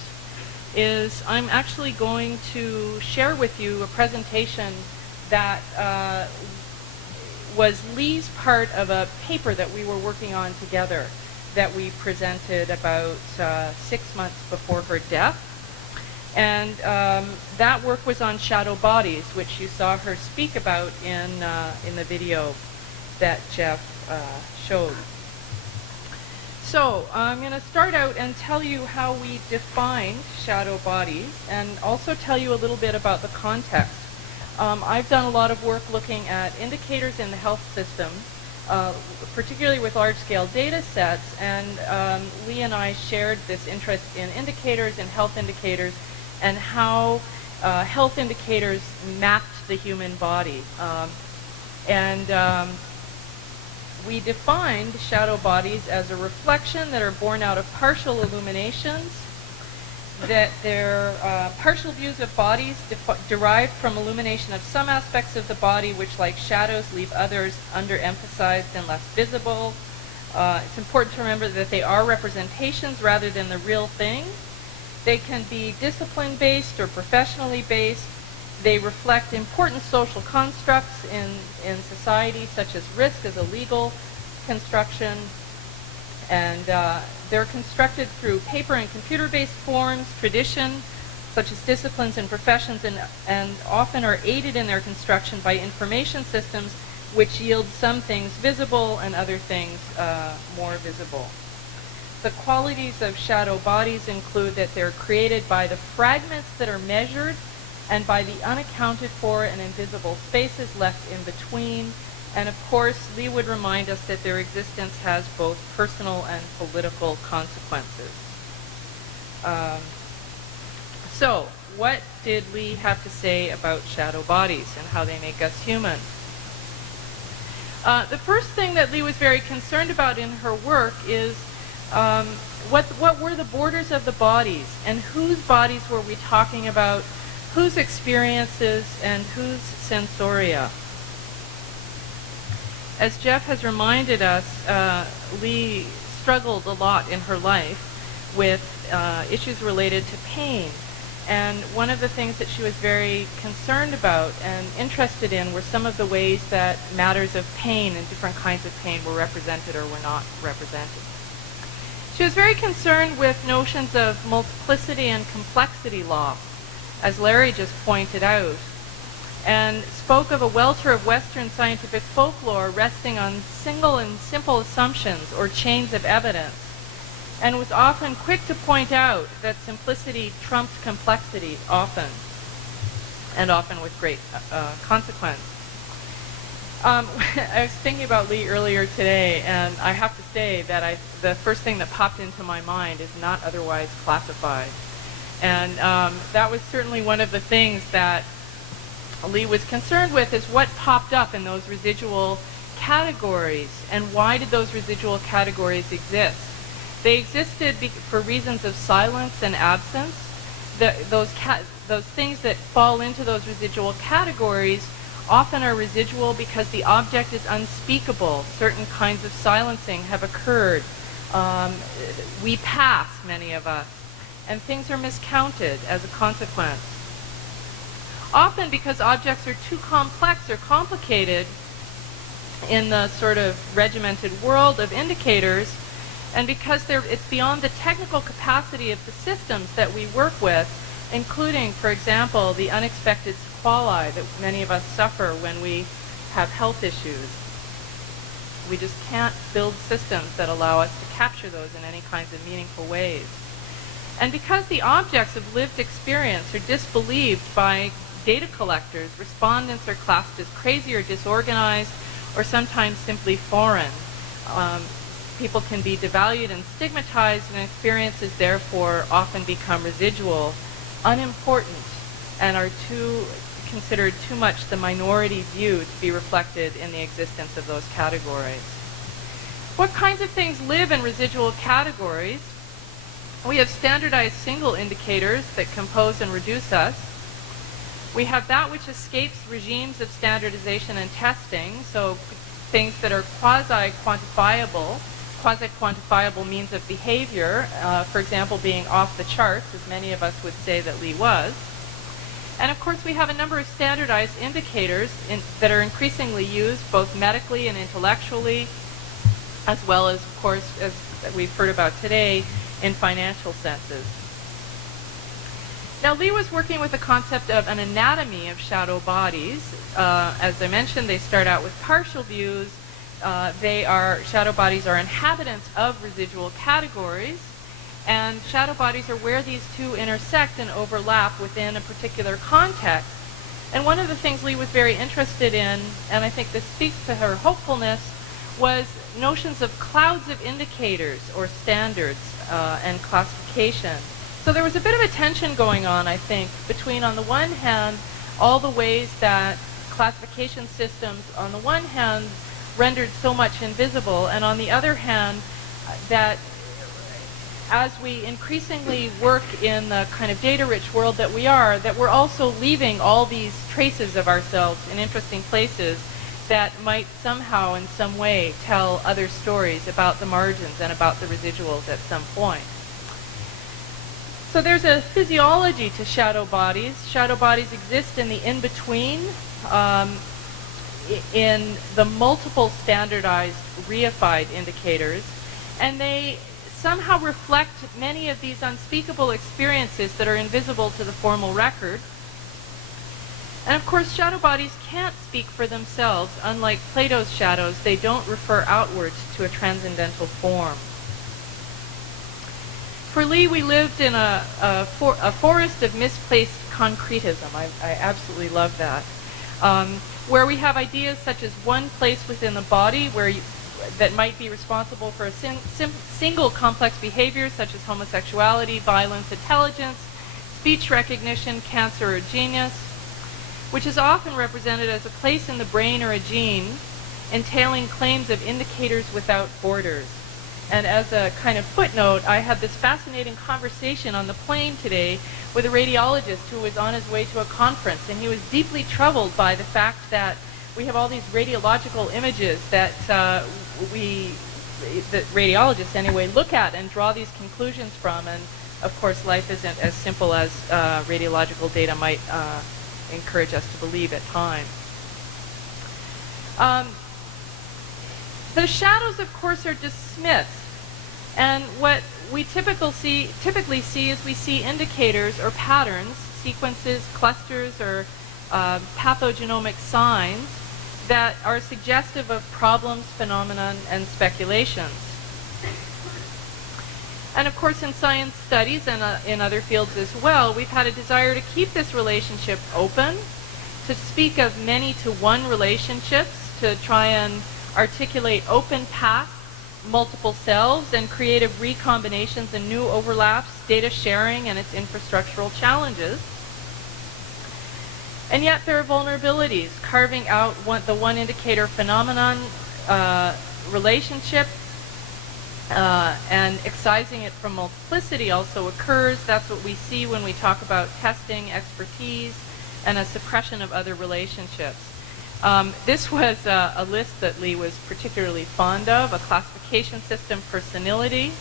is I'm actually going to share with you a presentation that was Lee's part of a paper that we were working on together that we presented about 6 months before her death. And that work was on shadow bodies, which you saw her speak about in the video that Jeff showed. So I'm going to start out and tell you how we defined shadow bodies and also tell you a little bit about the context. I've done a lot of work looking at indicators in the health system, particularly with large-scale data sets, and Lee and I shared this interest in indicators and health indicators and how health indicators mapped the human body. We defined shadow bodies as a reflection that are born out of partial illuminations, that they're partial views of bodies derived from illumination of some aspects of the body which, like shadows, leave others underemphasized and less visible. It's important to remember that they are representations rather than the real thing. They can be discipline-based or professionally based. They reflect important social constructs in society, such as risk as a legal construction, and they're constructed through paper and computer-based forms, tradition, such as disciplines and professions, and often are aided in their construction by information systems which yield some things visible and other things more visible. The qualities of shadow bodies include that they're created by the fragments that are measured and by the unaccounted for and invisible spaces left in between. And of course, Lee would remind us that their existence has both personal and political consequences. So, what did Lee have to say about shadow bodies and how they make us human? The first thing that Lee was very concerned about in her work is what were the borders of the bodies, and whose bodies were we talking about, whose experiences, and whose sensoria. As Jeff has reminded us, Lee struggled a lot in her life with issues related to pain. And one of the things that she was very concerned about and interested in were some of the ways that matters of pain and different kinds of pain were represented or were not represented. She was very concerned with notions of multiplicity and complexity loss, as Larry just pointed out, and spoke of a welter of Western scientific folklore resting on single and simple assumptions or chains of evidence, and was often quick to point out that simplicity trumps complexity often, and often with great consequence. I was thinking about Lee earlier today, and I have to say that the first thing that popped into my mind is not otherwise classified. And that was certainly one of the things that Lee was concerned with, is what popped up in those residual categories, and why did those residual categories exist? They existed for reasons of silence and absence. Those things that fall into those residual categories often are residual because the object is unspeakable. Certain kinds of silencing have occurred. We pass, many of us, and things are miscounted as a consequence. Often because objects are too complex or complicated in the sort of regimented world of indicators, and because it's beyond the technical capacity of the systems that we work with, including, for example, the unexpected sequelae that many of us suffer when we have health issues. We just can't build systems that allow us to capture those in any kinds of meaningful ways. And because the objects of lived experience are disbelieved by data collectors, respondents are classed as crazy or disorganized, or sometimes simply foreign. People can be devalued and stigmatized, and experiences therefore often become residual, unimportant, and are considered too much the minority view to be reflected in the existence of those categories. What kinds of things live in residual categories? We have standardized single indicators that compose and reduce us. We have that which escapes regimes of standardization and testing, so things that are quasi-quantifiable means of behavior, for example, being off the charts, as many of us would say that Lee was. And of course, we have a number of standardized indicators that are increasingly used both medically and intellectually, as well as, of course, as we've heard about today, in financial senses. Now, Lee was working with the concept of an anatomy of shadow bodies. As I mentioned, they start out with partial views. Shadow bodies are inhabitants of residual categories, and shadow bodies are where these two intersect and overlap within a particular context. And one of the things Lee was very interested in, and I think this speaks to her hopefulness, was notions of clouds of indicators or standards and classification. So there was a bit of a tension going on, I think, between, on the one hand, all the ways that classification systems, on the one hand, rendered so much invisible, and on the other hand, that as we increasingly work in the kind of data-rich world that we are, that we're also leaving all these traces of ourselves in interesting places that might somehow, in some way, tell other stories about the margins and about the residuals at some point. So there's a physiology to shadow bodies. Shadow bodies exist in the in-between, in the multiple standardized reified indicators, and they somehow reflect many of these unspeakable experiences that are invisible to the formal record. And of course, shadow bodies can't speak for themselves. Unlike Plato's shadows, they don't refer outwards to a transcendental form. For Lee, we lived in a forest of misplaced concretism. I absolutely love that. Where we have ideas such as one place within the body that might be responsible for a single complex behavior such as homosexuality, violence, intelligence, speech recognition, cancer, or genius, which is often represented as a place in the brain or a gene, entailing claims of indicators without borders. And as a kind of footnote, I had this fascinating conversation on the plane today with a radiologist who was on his way to a conference, and he was deeply troubled by the fact that we have all these radiological images that we that radiologists anyway look at and draw these conclusions from. And of course, life isn't as simple as radiological data might encourage us to believe at times. The shadows, of course, are dismissed. And what we typically see is we see indicators or patterns, sequences, clusters, or pathogenomic signs that are suggestive of problems, phenomenon, and speculations. And of course, in science studies and in other fields as well, we've had a desire to keep this relationship open, to speak of many-to-one relationships, to try and articulate open paths, multiple selves, and creative recombinations and new overlaps, data sharing and its infrastructural challenges. And yet there are vulnerabilities, carving out the one indicator phenomenon relationship and excising it from multiplicity also occurs. That's what we see when we talk about testing, expertise, and a suppression of other relationships. This was a list that Lee was particularly fond of, a classification system for senility.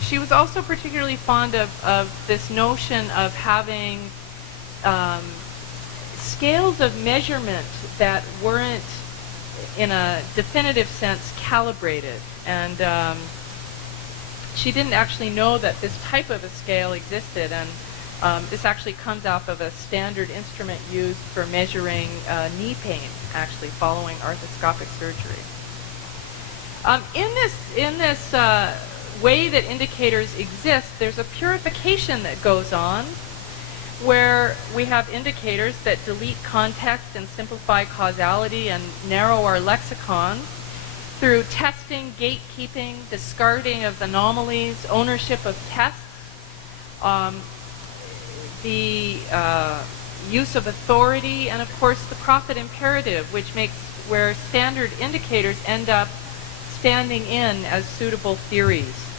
She was also particularly fond of this notion of having scales of measurement that weren't, in a definitive sense, calibrated. And she didn't actually know that this type of a scale existed. And this actually comes off of a standard instrument used for measuring knee pain, actually, following arthroscopic surgery. In this way that indicators exist, there's a purification that goes on where we have indicators that delete context and simplify causality and narrow our lexicon through testing, gatekeeping, discarding of anomalies, ownership of tests, the use of authority, and of course the profit imperative, which makes where standard indicators end up standing in as suitable theories.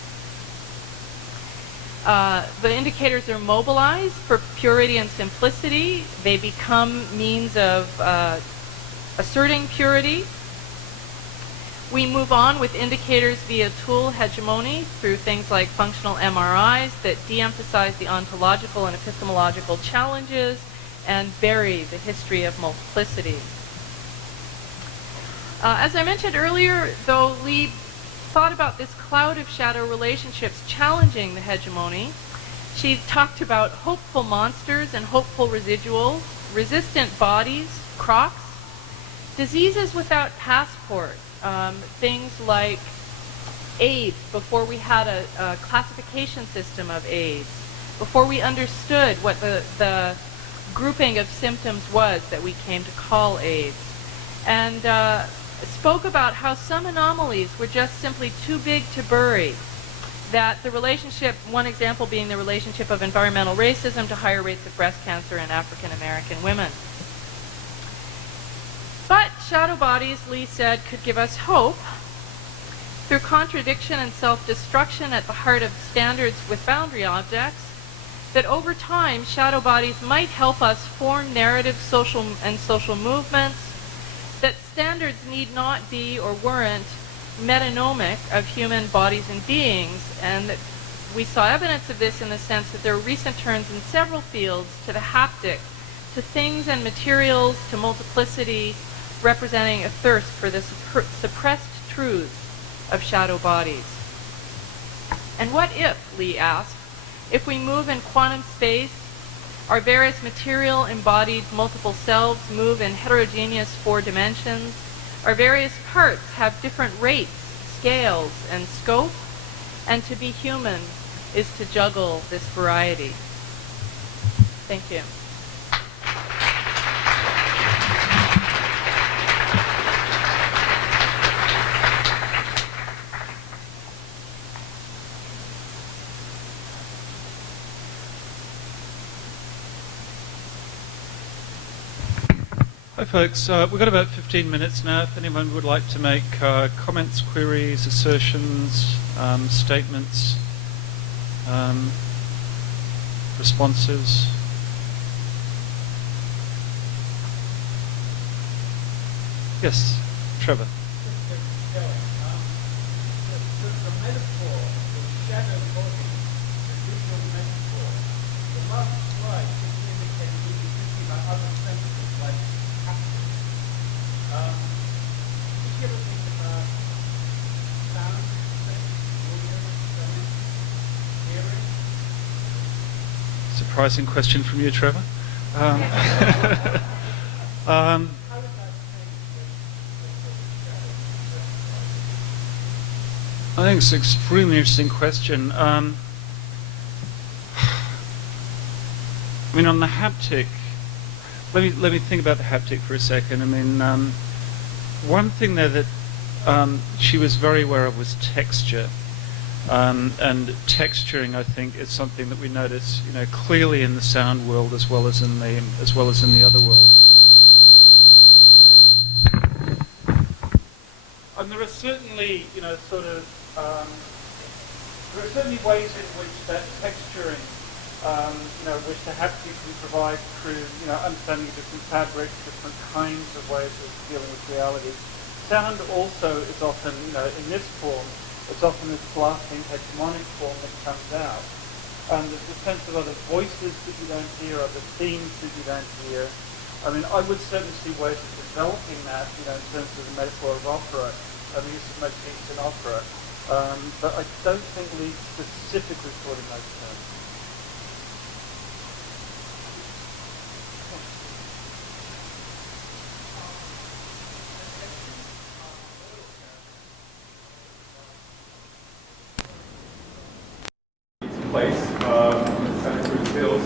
The indicators are mobilized for purity and simplicity. They become means of asserting purity. We move on with indicators via tool hegemony through things like functional MRIs that de-emphasize the ontological and epistemological challenges and bury the history of multiplicity. As I mentioned earlier, though, Lee thought about this cloud of shadow relationships challenging the hegemony. She talked about hopeful monsters and hopeful residuals, resistant bodies, crocs, diseases without passport, things like AIDS before we had a classification system of AIDS, before we understood what the grouping of symptoms was that we came to call AIDS. And spoke about how some anomalies were just simply too big to bury. That the relationship, one example being the relationship of environmental racism to higher rates of breast cancer in African American women. But shadow bodies, Lee said, could give us hope. Through contradiction and self-destruction at the heart of standards with boundary objects, that over time shadow bodies might help us form narrative social movements, that standards need not be or weren't metanomic of human bodies and beings, and that we saw evidence of this in the sense that there are recent turns in several fields to the haptic, to things and materials, to multiplicity, representing a thirst for the suppressed truths of shadow bodies. And what if, Lee asked, if we move in quantum space, our various material embodied multiple selves move in heterogeneous 4 dimensions. Our various parts have different rates, scales, and scope. And to be human is to juggle this variety. Thank you. Hi folks, we've got about 15 minutes now. If anyone would like to make comments, queries, assertions, statements, responses. I Yes, Trevor. Surprising question from you, Trevor. I think it's an extremely interesting question. I mean, on the haptic, let me think about the haptic for a second. I mean, one thing there that she was very aware of was texture. And texturing, I think, is something that we notice, clearly in the sound world as well as in the other world. And there are certainly, there are certainly ways in which that texturing, which the haptic can provide through, understanding different fabrics, different kinds of ways of dealing with reality. Sound also is often, in this form. It's often this blasting hegemonic form that comes out. And there's a sense of other voices that you don't hear, other themes that you don't hear. I mean, I would certainly see ways of developing that, in terms of the metaphor of opera and the use of motifs in opera. But I don't think Lee specifically thought in those terms. Place in Santa Cruz Hills,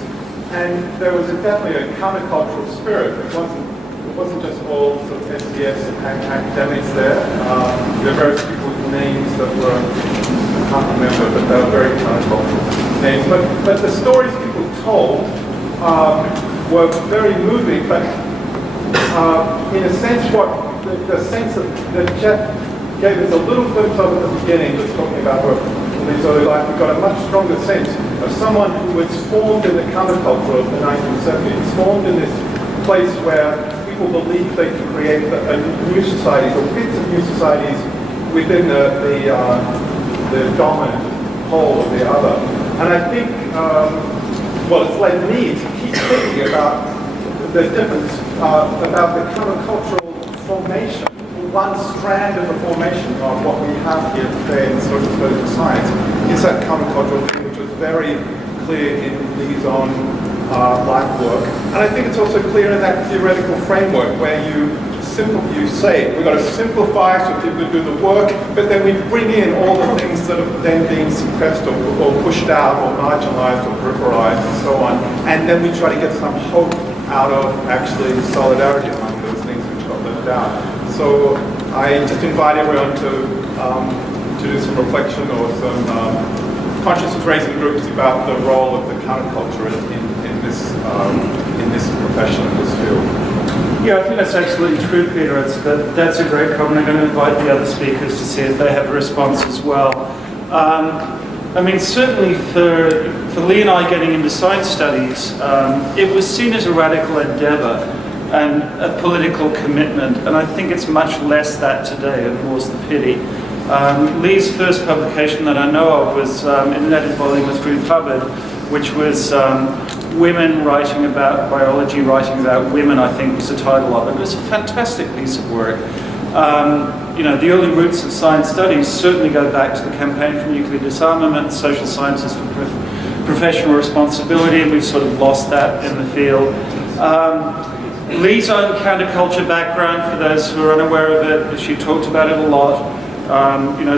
and there was definitely a countercultural spirit. It wasn't just all sort of SDS academics there. There were various people with names that were, I can't remember, but they were very countercultural names. But the stories people told were very moving. But in a sense, the sense that Jeff gave us a little glimpse of at the beginning, just talking about her in his early life, we got a much stronger sense of someone who was formed in the counterculture of the 1970s, formed in this place where people believed they could create new societies or bits of new societies within the dominant whole of the other. And I think, it's led me to keep thinking about the difference, about the countercultural formation. One strand of the formation of what we have here today in social political science is that countercultural thing, which was very clear in Lee's own life work. And I think it's also clear in that theoretical framework where you say, we've got to simplify so people can do the work, but then we bring in all the things that are then being suppressed or pushed out or marginalized or peripheralized and so on. And then we try to get some hope out of actually solidarity among those things which got left out. So I just invite everyone to do some reflection or some consciousness raising groups about the role of the counterculture in this profession, in this field. Yeah, I think that's absolutely true, Peter. That's a great comment. I'm going to invite the other speakers to see if they have a response as well. I mean, certainly for Lee and I getting into science studies, it was seen as a radical endeavor and a political commitment, and I think it's much less that today, and more's the pity. Lee's first publication that I know of was in that volume with Ruth Hubbard, which was Women Writing About Biology, Writing About Women, I think was the title of it. It was a fantastic piece of work. The early roots of science studies certainly go back to the Campaign for Nuclear Disarmament, social sciences for professional responsibility, and we've sort of lost that in the field. Lee's own counterculture background, for those who are unaware of it, she talked about it a lot.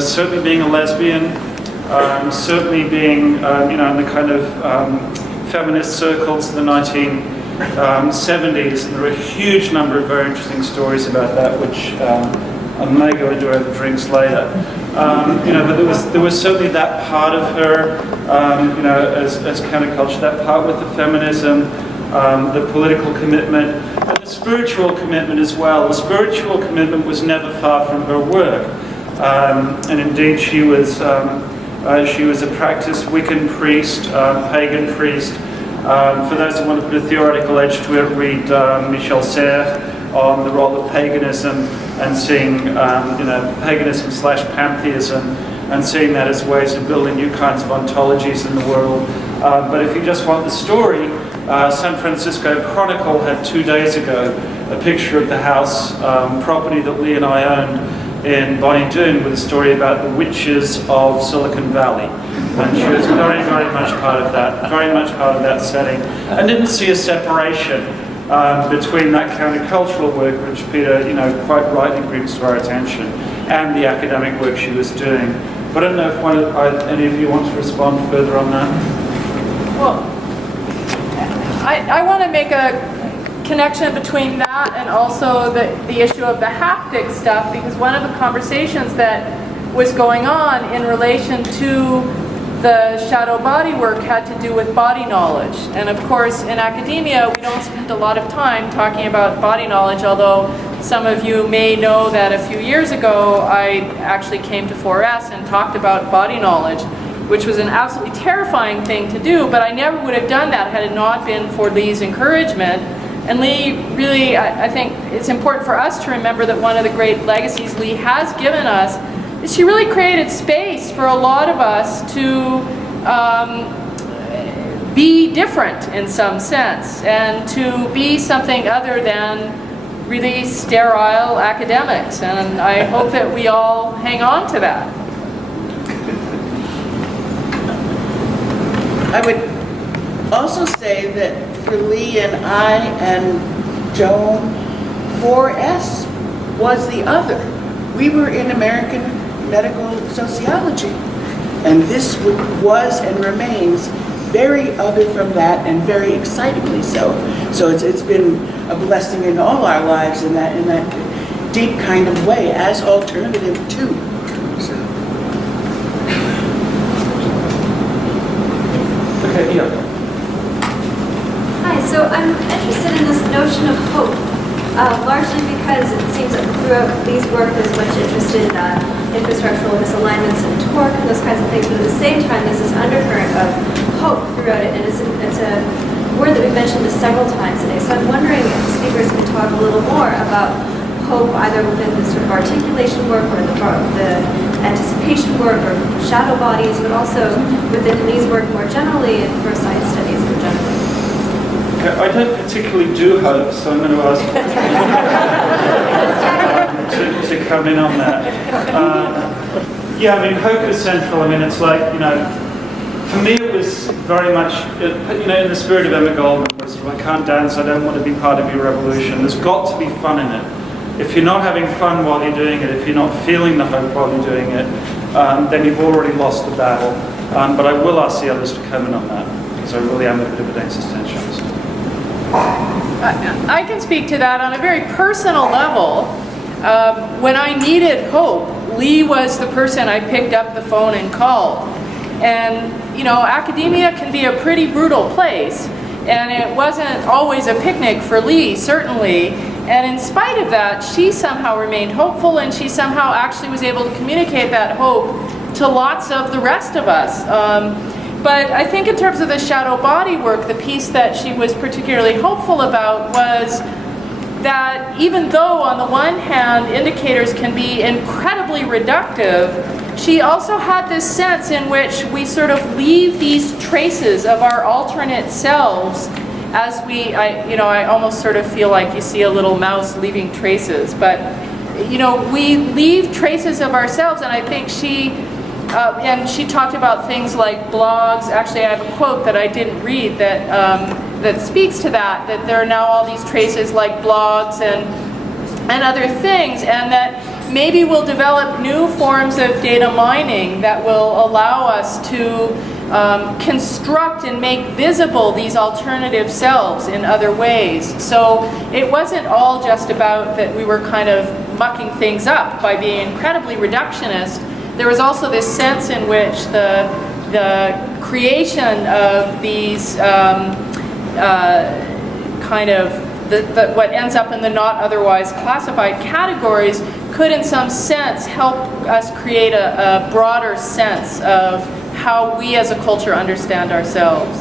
Certainly being a lesbian, certainly being, in the kind of feminist circles of the 1970s. And there are a huge number of very interesting stories about that, which I may go into over drinks later. But there was certainly that part of her, as counterculture, that part with the feminism, the political commitment, and the spiritual commitment as well. The spiritual commitment was never far from her work, and indeed she was a practiced Wiccan priest, pagan priest. For those who want to put a theoretical edge to it, read Michel Serres, on the role of paganism and seeing paganism / pantheism and seeing that as ways of building new kinds of ontologies in the world. But if you just want the story, San Francisco Chronicle had 2 days ago a picture of the house property that Lee and I owned in Bonnie Doon with a story about the witches of Silicon Valley. And she was very, very much part of that setting, and didn't see a separation between that countercultural work, which Peter, quite rightly brings to our attention, and the academic work she was doing. But I don't know if any of you want to respond further on that. Well, I want to make a connection between that and also the issue of the haptic stuff, because one of the conversations that was going on in relation to the shadow body work had to do with body knowledge. And of course, in academia, we don't spend a lot of time talking about body knowledge, although some of you may know that a few years ago, I actually came to 4S and talked about body knowledge, which was an absolutely terrifying thing to do, but I never would have done that had it not been for Lee's encouragement. And Lee really, I think it's important for us to remember that one of the great legacies Lee has given us is she really created space for a lot of us to be different in some sense, and to be something other than really sterile academics. And I hope that we all hang on to that. I would also say that for Lee and I and Joan, 4S was the other. We were in American medical sociology, and this was and remains very other from that, and very excitingly so. So it's been a blessing in all our lives in that deep kind of way, as alternative too. So. Okay, yeah. Hi, so I'm interested in this notion of hope, largely because it seems that throughout Lee's work there's much interest in infrastructural misalignments and torque and those kinds of things, but at the same time there's this undercurrent of hope throughout it, and it's a word that we've mentioned several times today. So I'm wondering if the speakers can talk a little more about hope, either within the sort of articulation work or the anticipation work or shadow bodies, but also within Lee's work more generally and for science studies more generally. I don't particularly do hope, so I'm going to ask to come in on that. Yeah, I mean, hope is central. I mean, it's like, for me it was very much, in the spirit of Emma Goldman, was, I can't dance, I don't want to be part of your revolution. There's got to be fun in it. If you're not having fun while you're doing it, if you're not feeling the hope while you're doing it, then you've already lost the battle. But I will ask the others to come in on that, because I really am a bit of an existentialist. I can speak to that on a very personal level. When I needed hope, Lee was the person I picked up the phone and called. And, academia can be a pretty brutal place, and it wasn't always a picnic for Lee, certainly. And in spite of that, she somehow remained hopeful, and she somehow actually was able to communicate that hope to lots of the rest of us. But I think in terms of the shadow body work, the piece that she was particularly hopeful about was that even though on the one hand indicators can be incredibly reductive, she also had this sense in which we sort of leave these traces of our alternate selves as I almost sort of feel like you see a little mouse leaving traces, but we leave traces of ourselves, and I think she talked about things like blogs. Actually, I have a quote that I didn't read that speaks to that there are now all these traces like blogs and other things, and that maybe we'll develop new forms of data mining that will allow us to construct and make visible these alternative selves in other ways. So it wasn't all just about that we were kind of mucking things up by being incredibly reductionist. There was also this sense in which the creation of these what ends up in the not otherwise classified categories could in some sense help us create a broader sense of how we as a culture understand ourselves.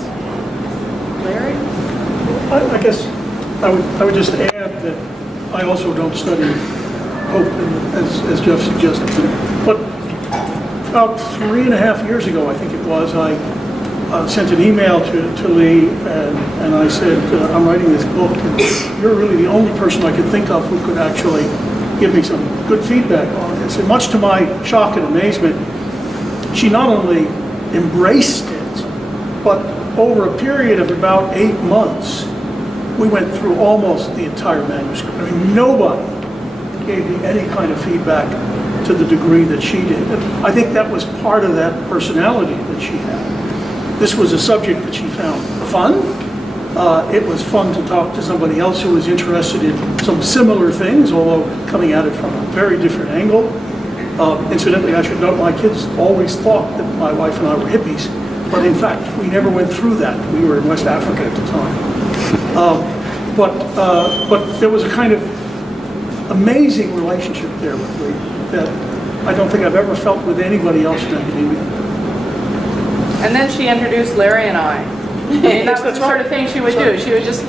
Larry? I guess I would just add that I also don't study hope, as Jeff suggested. But about 3.5 years ago, I think it was, I sent an email to Lee, and I said, I'm writing this book, and you're really the only person I could think of who could actually give me some good feedback on this. And much to my shock and amazement, she not only embraced it, but over a period of about 8 months, we went through almost the entire manuscript. I mean, nobody gave me any kind of feedback to the degree that she did. And I think that was part of that personality that she had. This was a subject that she found fun. It was fun to talk to somebody else who was interested in some similar things, although coming at it from a very different angle. Incidentally, I should note my kids always thought that my wife and I were hippies, but in fact, we never went through that. We were in West Africa at the time. But there was a kind of amazing relationship there with Lee that I don't think I've ever felt with anybody else in academia. And then she introduced Larry and I. I mean, that was the sort of thing she would do. She would just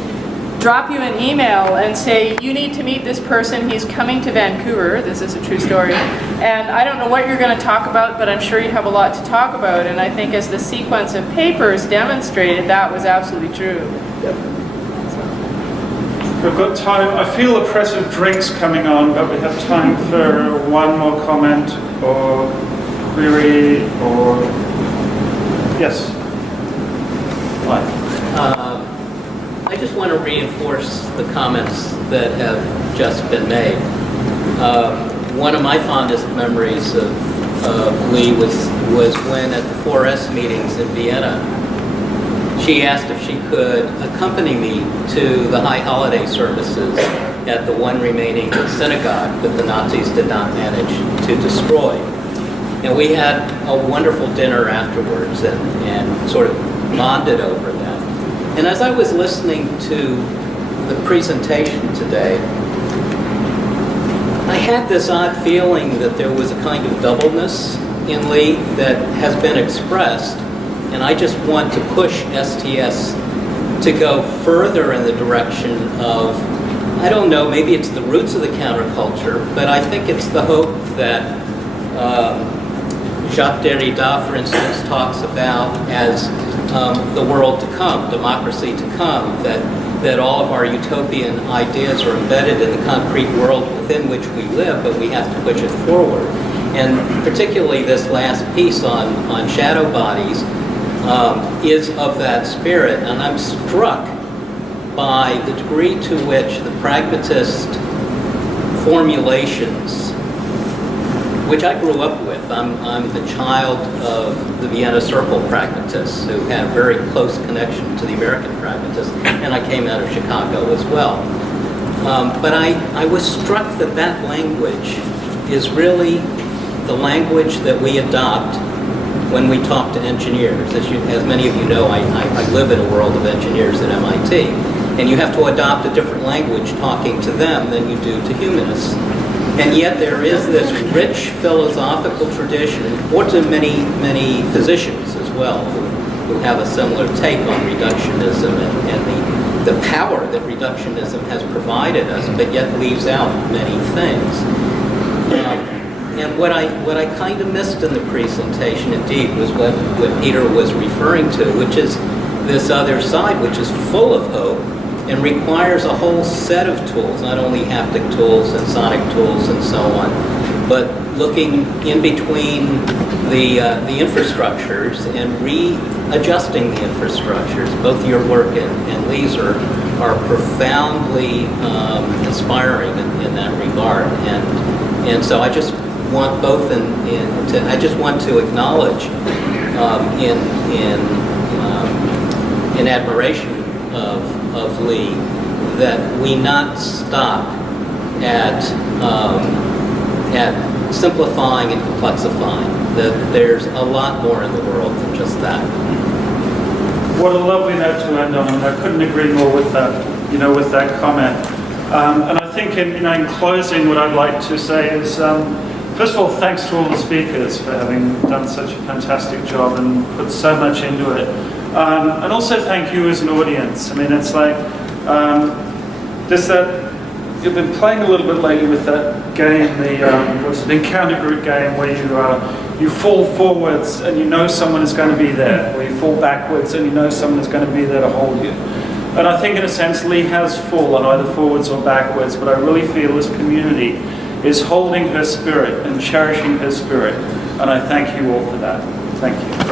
drop you an email and say, you need to meet this person. He's coming to Vancouver. This is a true story. And I don't know what you're going to talk about, but I'm sure you have a lot to talk about. And I think as the sequence of papers demonstrated, that was absolutely true. Yep. We've got time. I feel a press of drinks coming on, but we have time for one more comment or query or... Yes. Mike. I just want to reinforce the comments that have just been made. One of my fondest memories of Lee was when at the 4S meetings in Vienna, she asked if she could accompany me to the high holiday services at the one remaining synagogue that the Nazis did not manage to destroy. And we had a wonderful dinner afterwards and sort of bonded over that. And as I was listening to the presentation today, I had this odd feeling that there was a kind of doubleness in Lee that has been expressed. And I just want to push STS to go further in the direction of, I don't know, maybe it's the roots of the counterculture, but I think it's the hope that Jacques Derrida, for instance, talks about as the world to come, democracy to come, that all of our utopian ideas are embedded in the concrete world within which we live, but we have to push it forward. And particularly this last piece on shadow bodies is of that spirit, and I'm struck by the degree to which the pragmatist formulations, which I grew up with. I'm the child of the Vienna Circle pragmatists who had a very close connection to the American pragmatists, and I came out of Chicago as well. But I was struck that that language is really the language that we adopt when we talk to engineers. As many of you know, I live in a world of engineers at MIT, and you have to adopt a different language talking to them than you do to humanists. And yet there is this rich philosophical tradition, or to many, many physicians as well, who have a similar take on reductionism and the power that reductionism has provided us, but yet leaves out many things. And what I kind of missed in the presentation, indeed, was what Peter was referring to, which is this other side, which is full of hope and requires a whole set of tools, not only haptic tools and sonic tools and so on, but looking in between the infrastructures and readjusting the infrastructures. Both your work and Lee's are profoundly inspiring in that regard. And so I just want both I just want to acknowledge in admiration of Lee that we not stop at simplifying and complexifying, that there's a lot more in the world than just that. What a lovely note to end on, and I couldn't agree more with that, with that comment. And I think in closing, what I'd like to say is, first of all, thanks to all the speakers for having done such a fantastic job and put so much into it. And also thank you as an audience. I mean, it's like, there's you've been playing a little bit lately with that game, the encounter group game, where you fall forwards and you know someone is going to be there, or you fall backwards and you know someone is going to be there to hold you. And I think in a sense Lee has fallen either forwards or backwards, but I really feel this community is holding her spirit and cherishing her spirit, and I thank you all for that. Thank you.